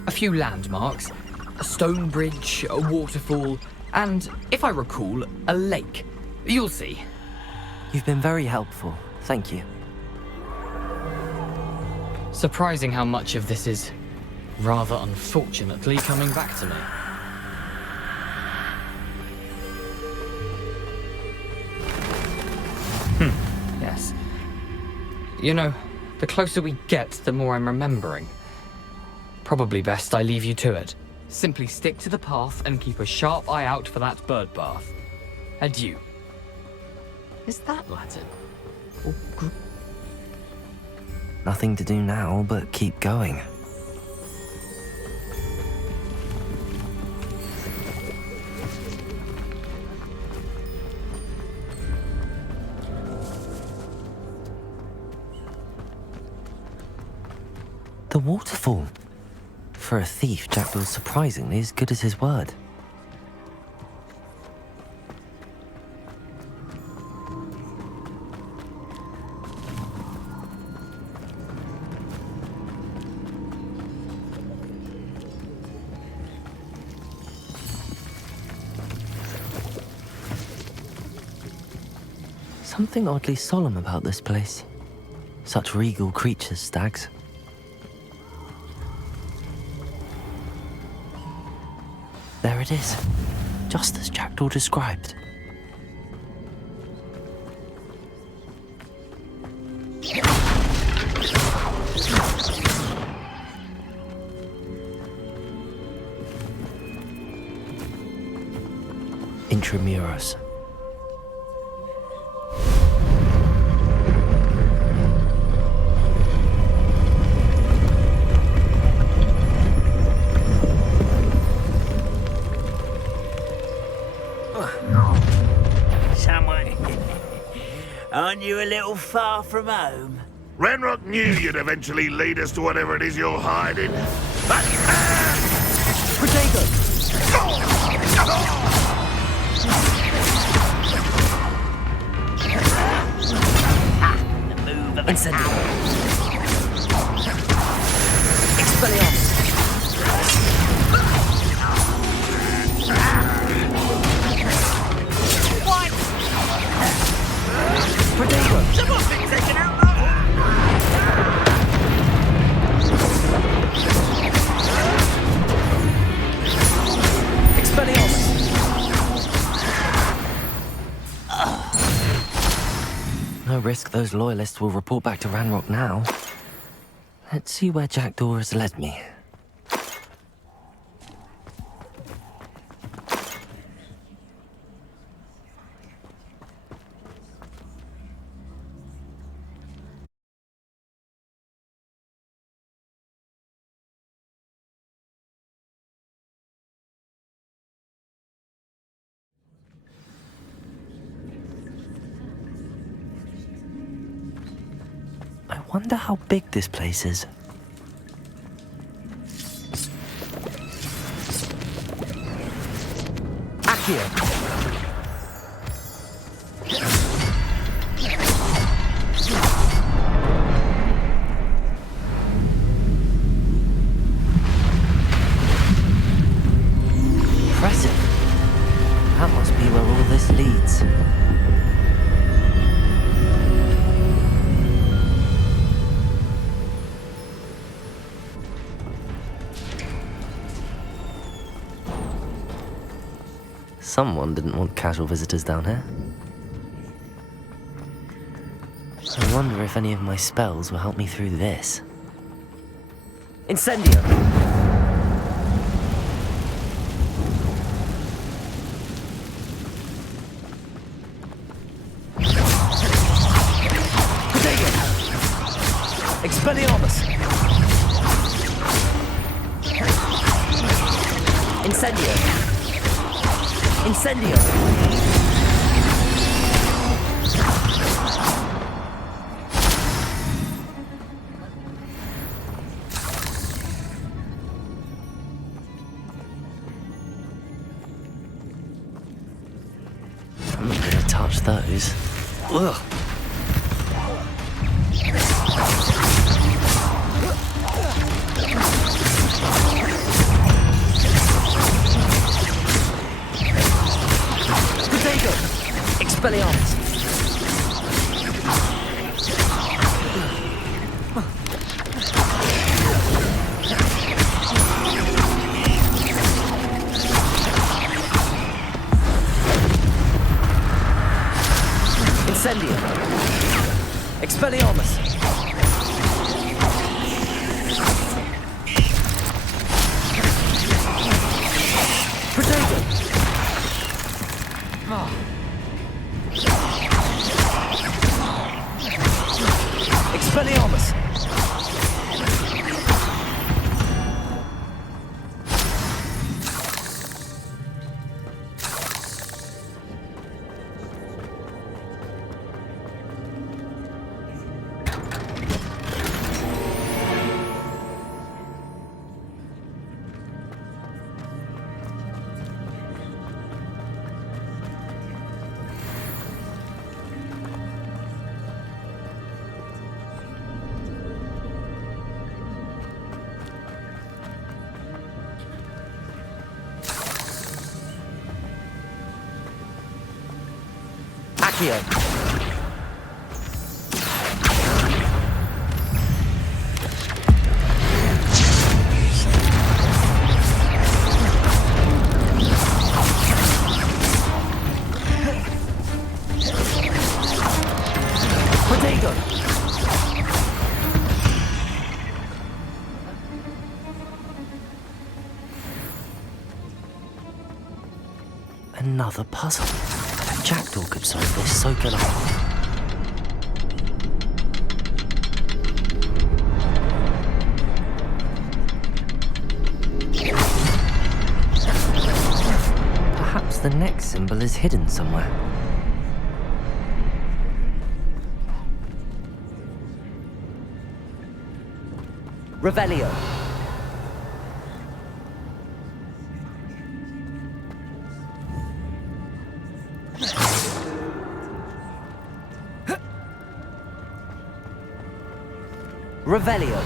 A few landmarks. A stone bridge, a waterfall, and, if I recall, a lake. You'll see. You've been very helpful. Thank you. Surprising how much of this is, rather unfortunately, coming back to me. Yes. You know, the closer we get, the more I'm remembering. Probably best I leave you to it. Simply stick to the path and keep a sharp eye out for that bird bath. Adieu. Is that... That's it. Nothing to do now but keep going. The waterfall. For a thief, Jackdaw's surprisingly as good as his word. Something oddly solemn about this place. Such regal creatures, stags. There it is, just as Jackdaw described. Intramuros. Aren't you a little far from home? Ranrock knew you'd eventually lead us to whatever it is you're hiding. Incendio. Expelliarmus. What? Protego. Someone's been taken out. Expelliarmus. No risk those loyalists will report back to Ranrock now. Let's see where Jackdaw has led me. I wonder how big this place is. Accio. Impressive. That must be where all this leads. Someone didn't want casual visitors down here. I wonder if any of my spells will help me through this. Incendio! Expelliarmus! Incendio! Incendio! I'm not gonna touch those. Ugh. Expelliarmus! Incendio! Expelliarmus! Protego! Oh. Expelliarmus! Accio. Potato. Another puzzle. If Jackdaw could solve this, so can I. Perhaps the next symbol is hidden somewhere. Revelio. Revelio.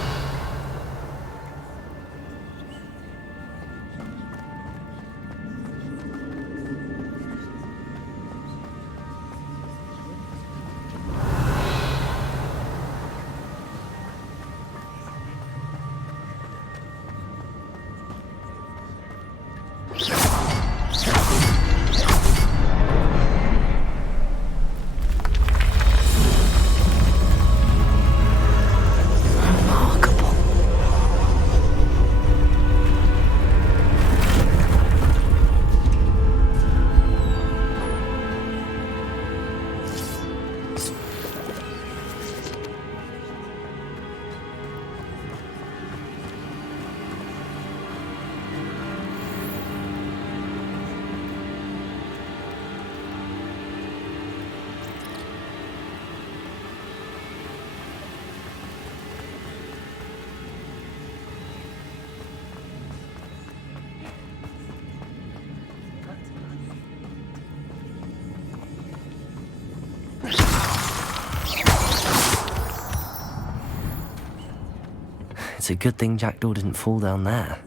It's a good thing Jackdaw didn't fall down there.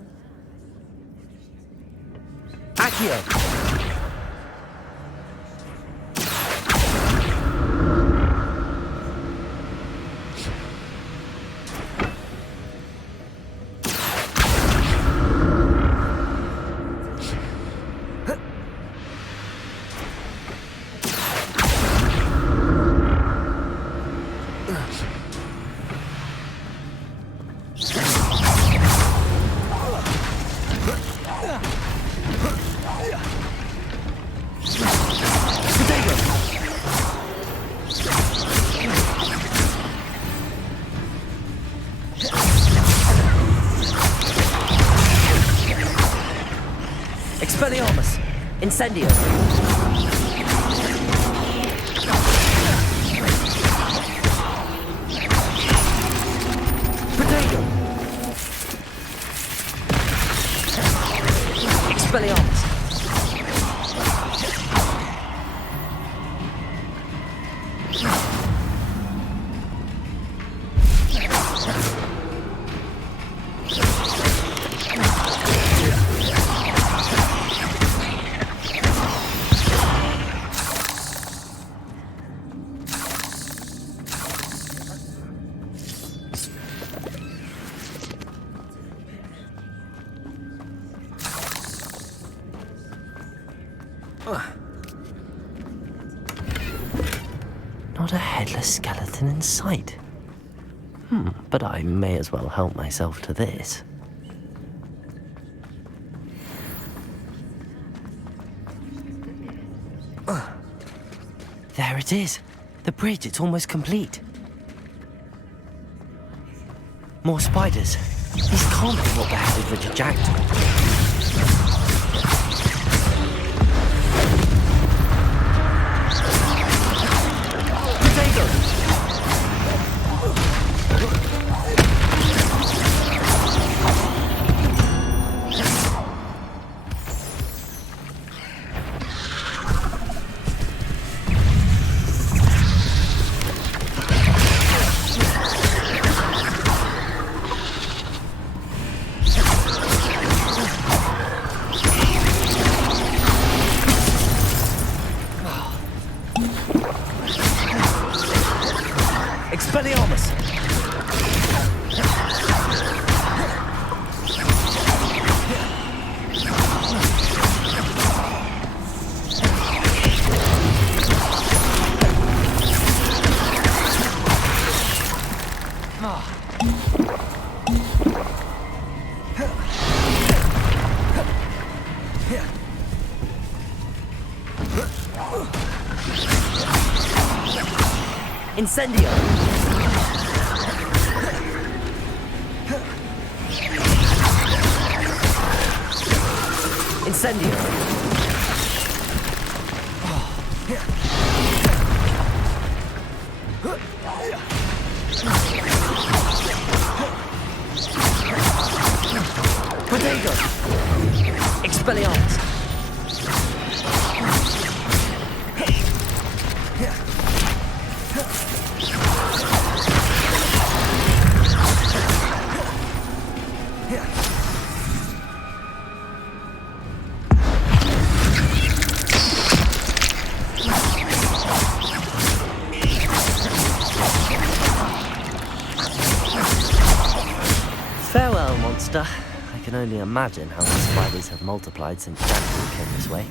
Accio! Expelliarmus! Incendio! Potato! Expelliarmus! Not a headless skeleton in sight. But I may as well help myself to this. There it is. The bridge, it's almost complete. More spiders. These can't be what beheaded Richard Jackdaw. Expelliarmus! Incendio! Incendio! Protego! Expelliarmus! Farewell, monster. I can only imagine how the spiders have multiplied since Jackdaw came this way.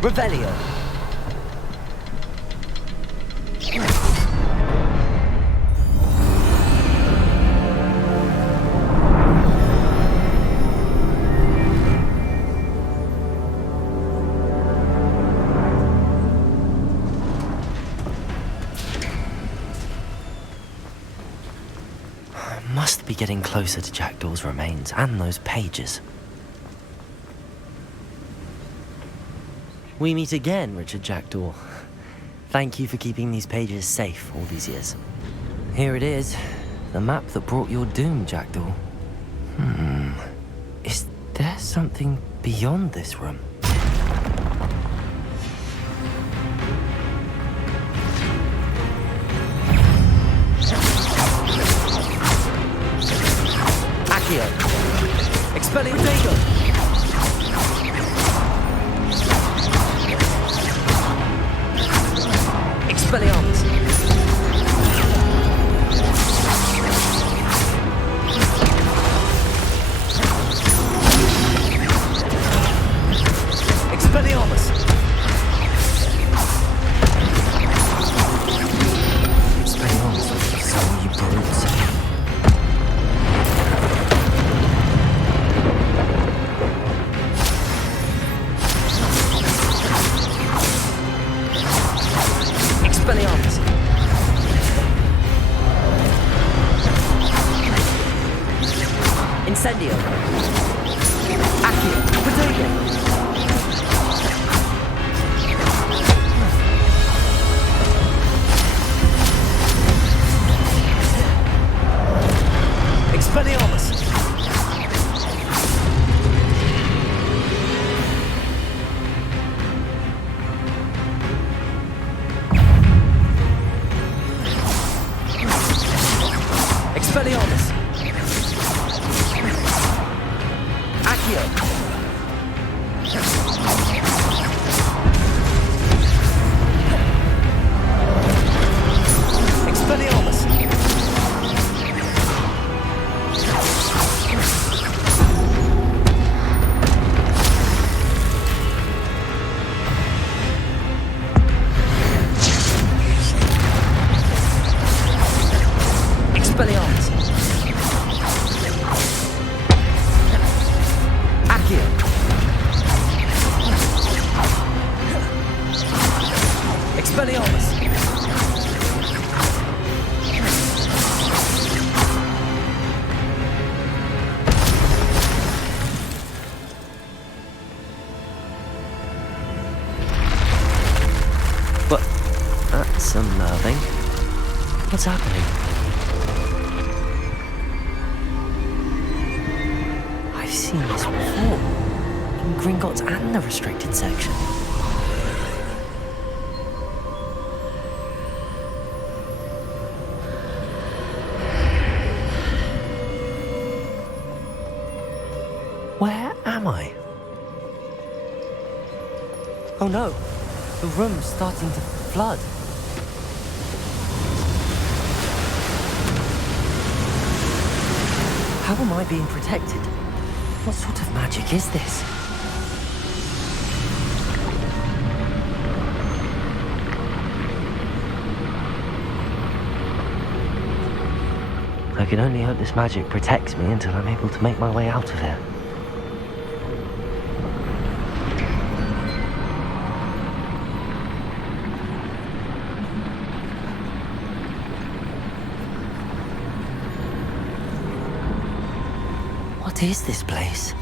Revelio! Must be getting closer to Jackdaw's remains and those pages. We meet again, Richard Jackdaw. Thank you for keeping these pages safe all these years. Here it is, the map that brought your doom, Jackdaw. Is there something beyond this room? Accio! Expelliarmus! Expelliarmus! Expelliarmus! But that's unnerving. What's happening? I've seen this before. In Gringotts and the restricted section. Where am I? Oh no, the room's starting to flood. How am I being protected? What sort of magic is this? I can only hope this magic protects me until I'm able to make my way out of here. What is this place?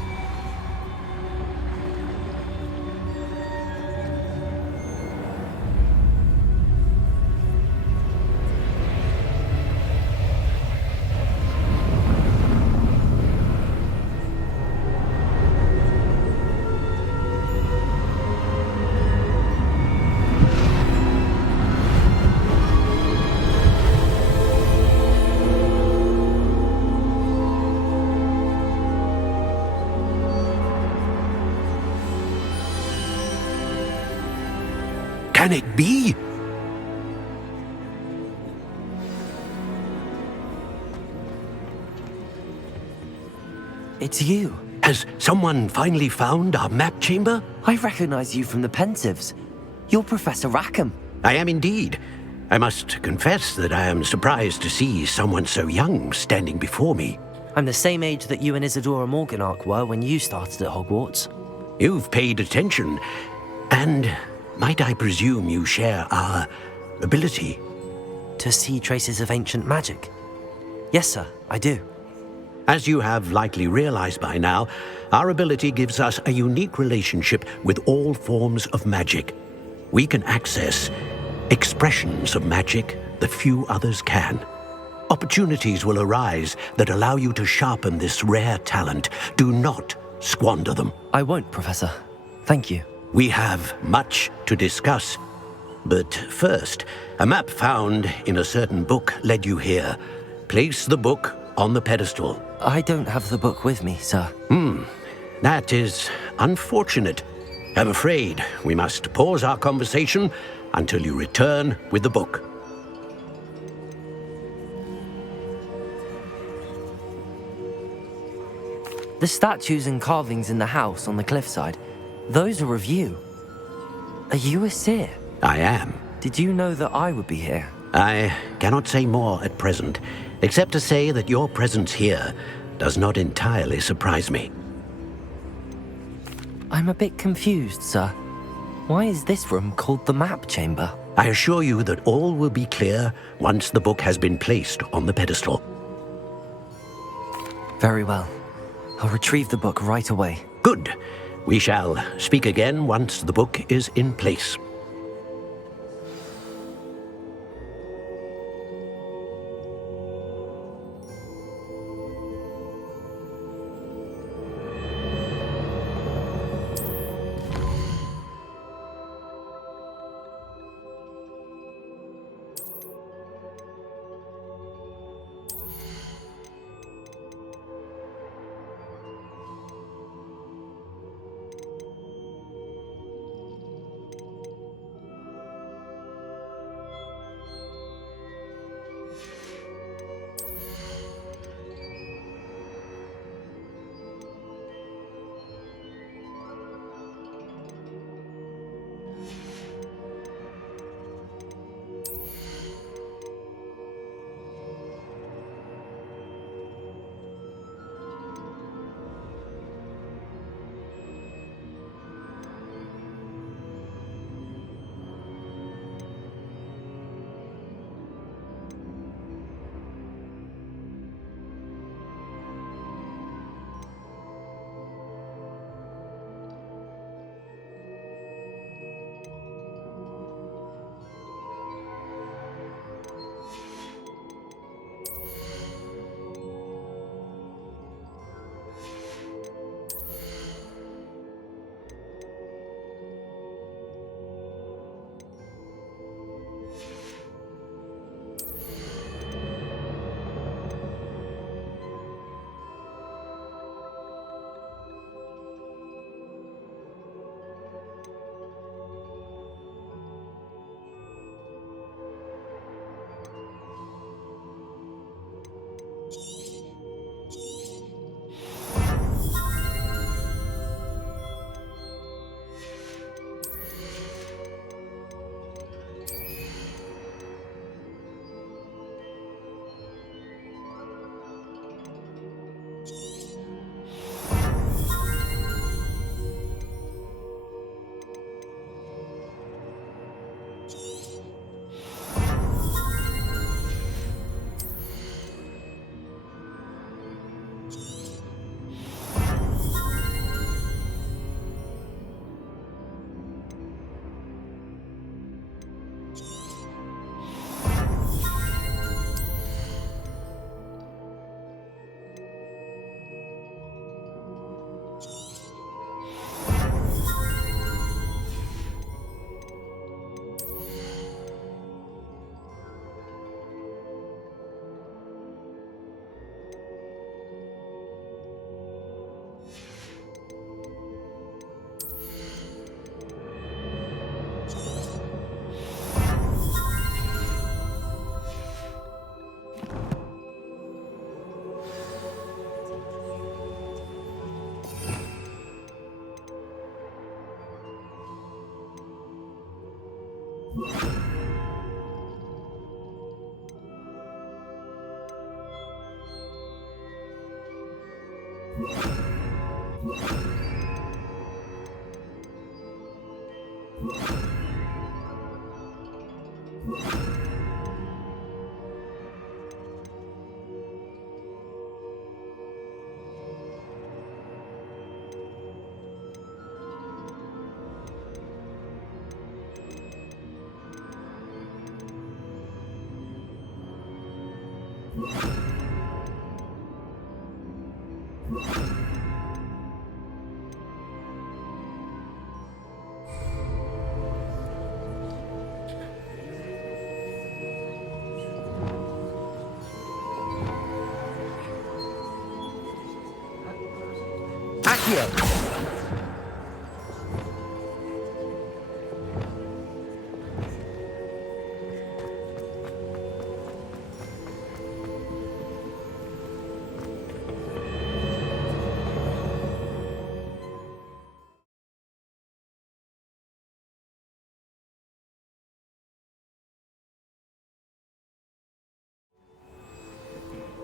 Can it be? It's you. Has someone finally found our map chamber? I recognize you from the Pensives. You're Professor Rackham. I am indeed. I must confess that I am surprised to see someone so young standing before me. I'm the same age that you and Isadora Morganach were when you started at Hogwarts. You've paid attention, and might I presume you share our ability? To see traces of ancient magic? Yes, sir, I do. As you have likely realized by now, our ability gives us a unique relationship with all forms of magic. We can access expressions of magic that few others can. Opportunities will arise that allow you to sharpen this rare talent. Do not squander them. I won't, Professor. Thank you. We have much to discuss. But first, a map found in a certain book led you here. Place the book on the pedestal. I don't have the book with me, sir. That is unfortunate. I'm afraid we must pause our conversation until you return with the book. The statues and carvings in the house on the cliffside, those are of you. Are you a seer? I am. Did you know that I would be here? I cannot say more at present, except to say that your presence here does not entirely surprise me. I'm a bit confused, sir. Why is this room called the map chamber? I assure you that all will be clear once the book has been placed on the pedestal. Very well. I'll retrieve the book right away. Good. We shall speak again once the book is in place. Accio!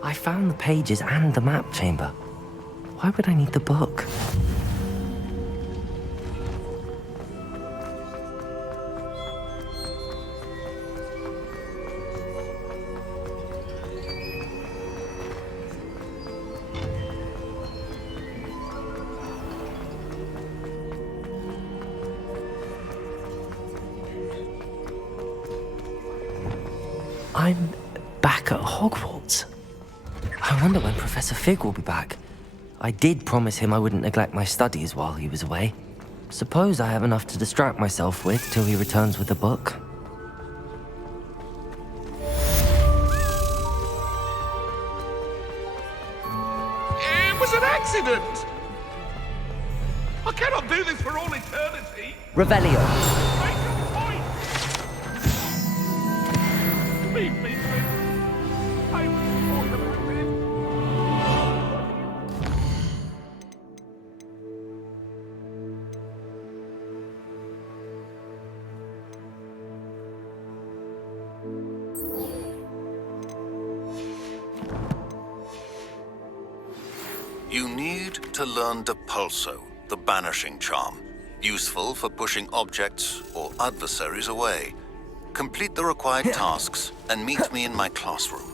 I found the pages and the map chamber. Why would I need the book? I'm back at Hogwarts. I wonder when Professor Fig will be back. I did promise him I wouldn't neglect my studies while he was away. Suppose I have enough to distract myself with till he returns with the book. It was an accident! I cannot do this for all eternity! Revelio. Make a point! Leave me, please. I was born to live. You need to learn Depulso, the banishing charm, useful for pushing objects or adversaries away. Complete the required tasks and meet me in my classroom.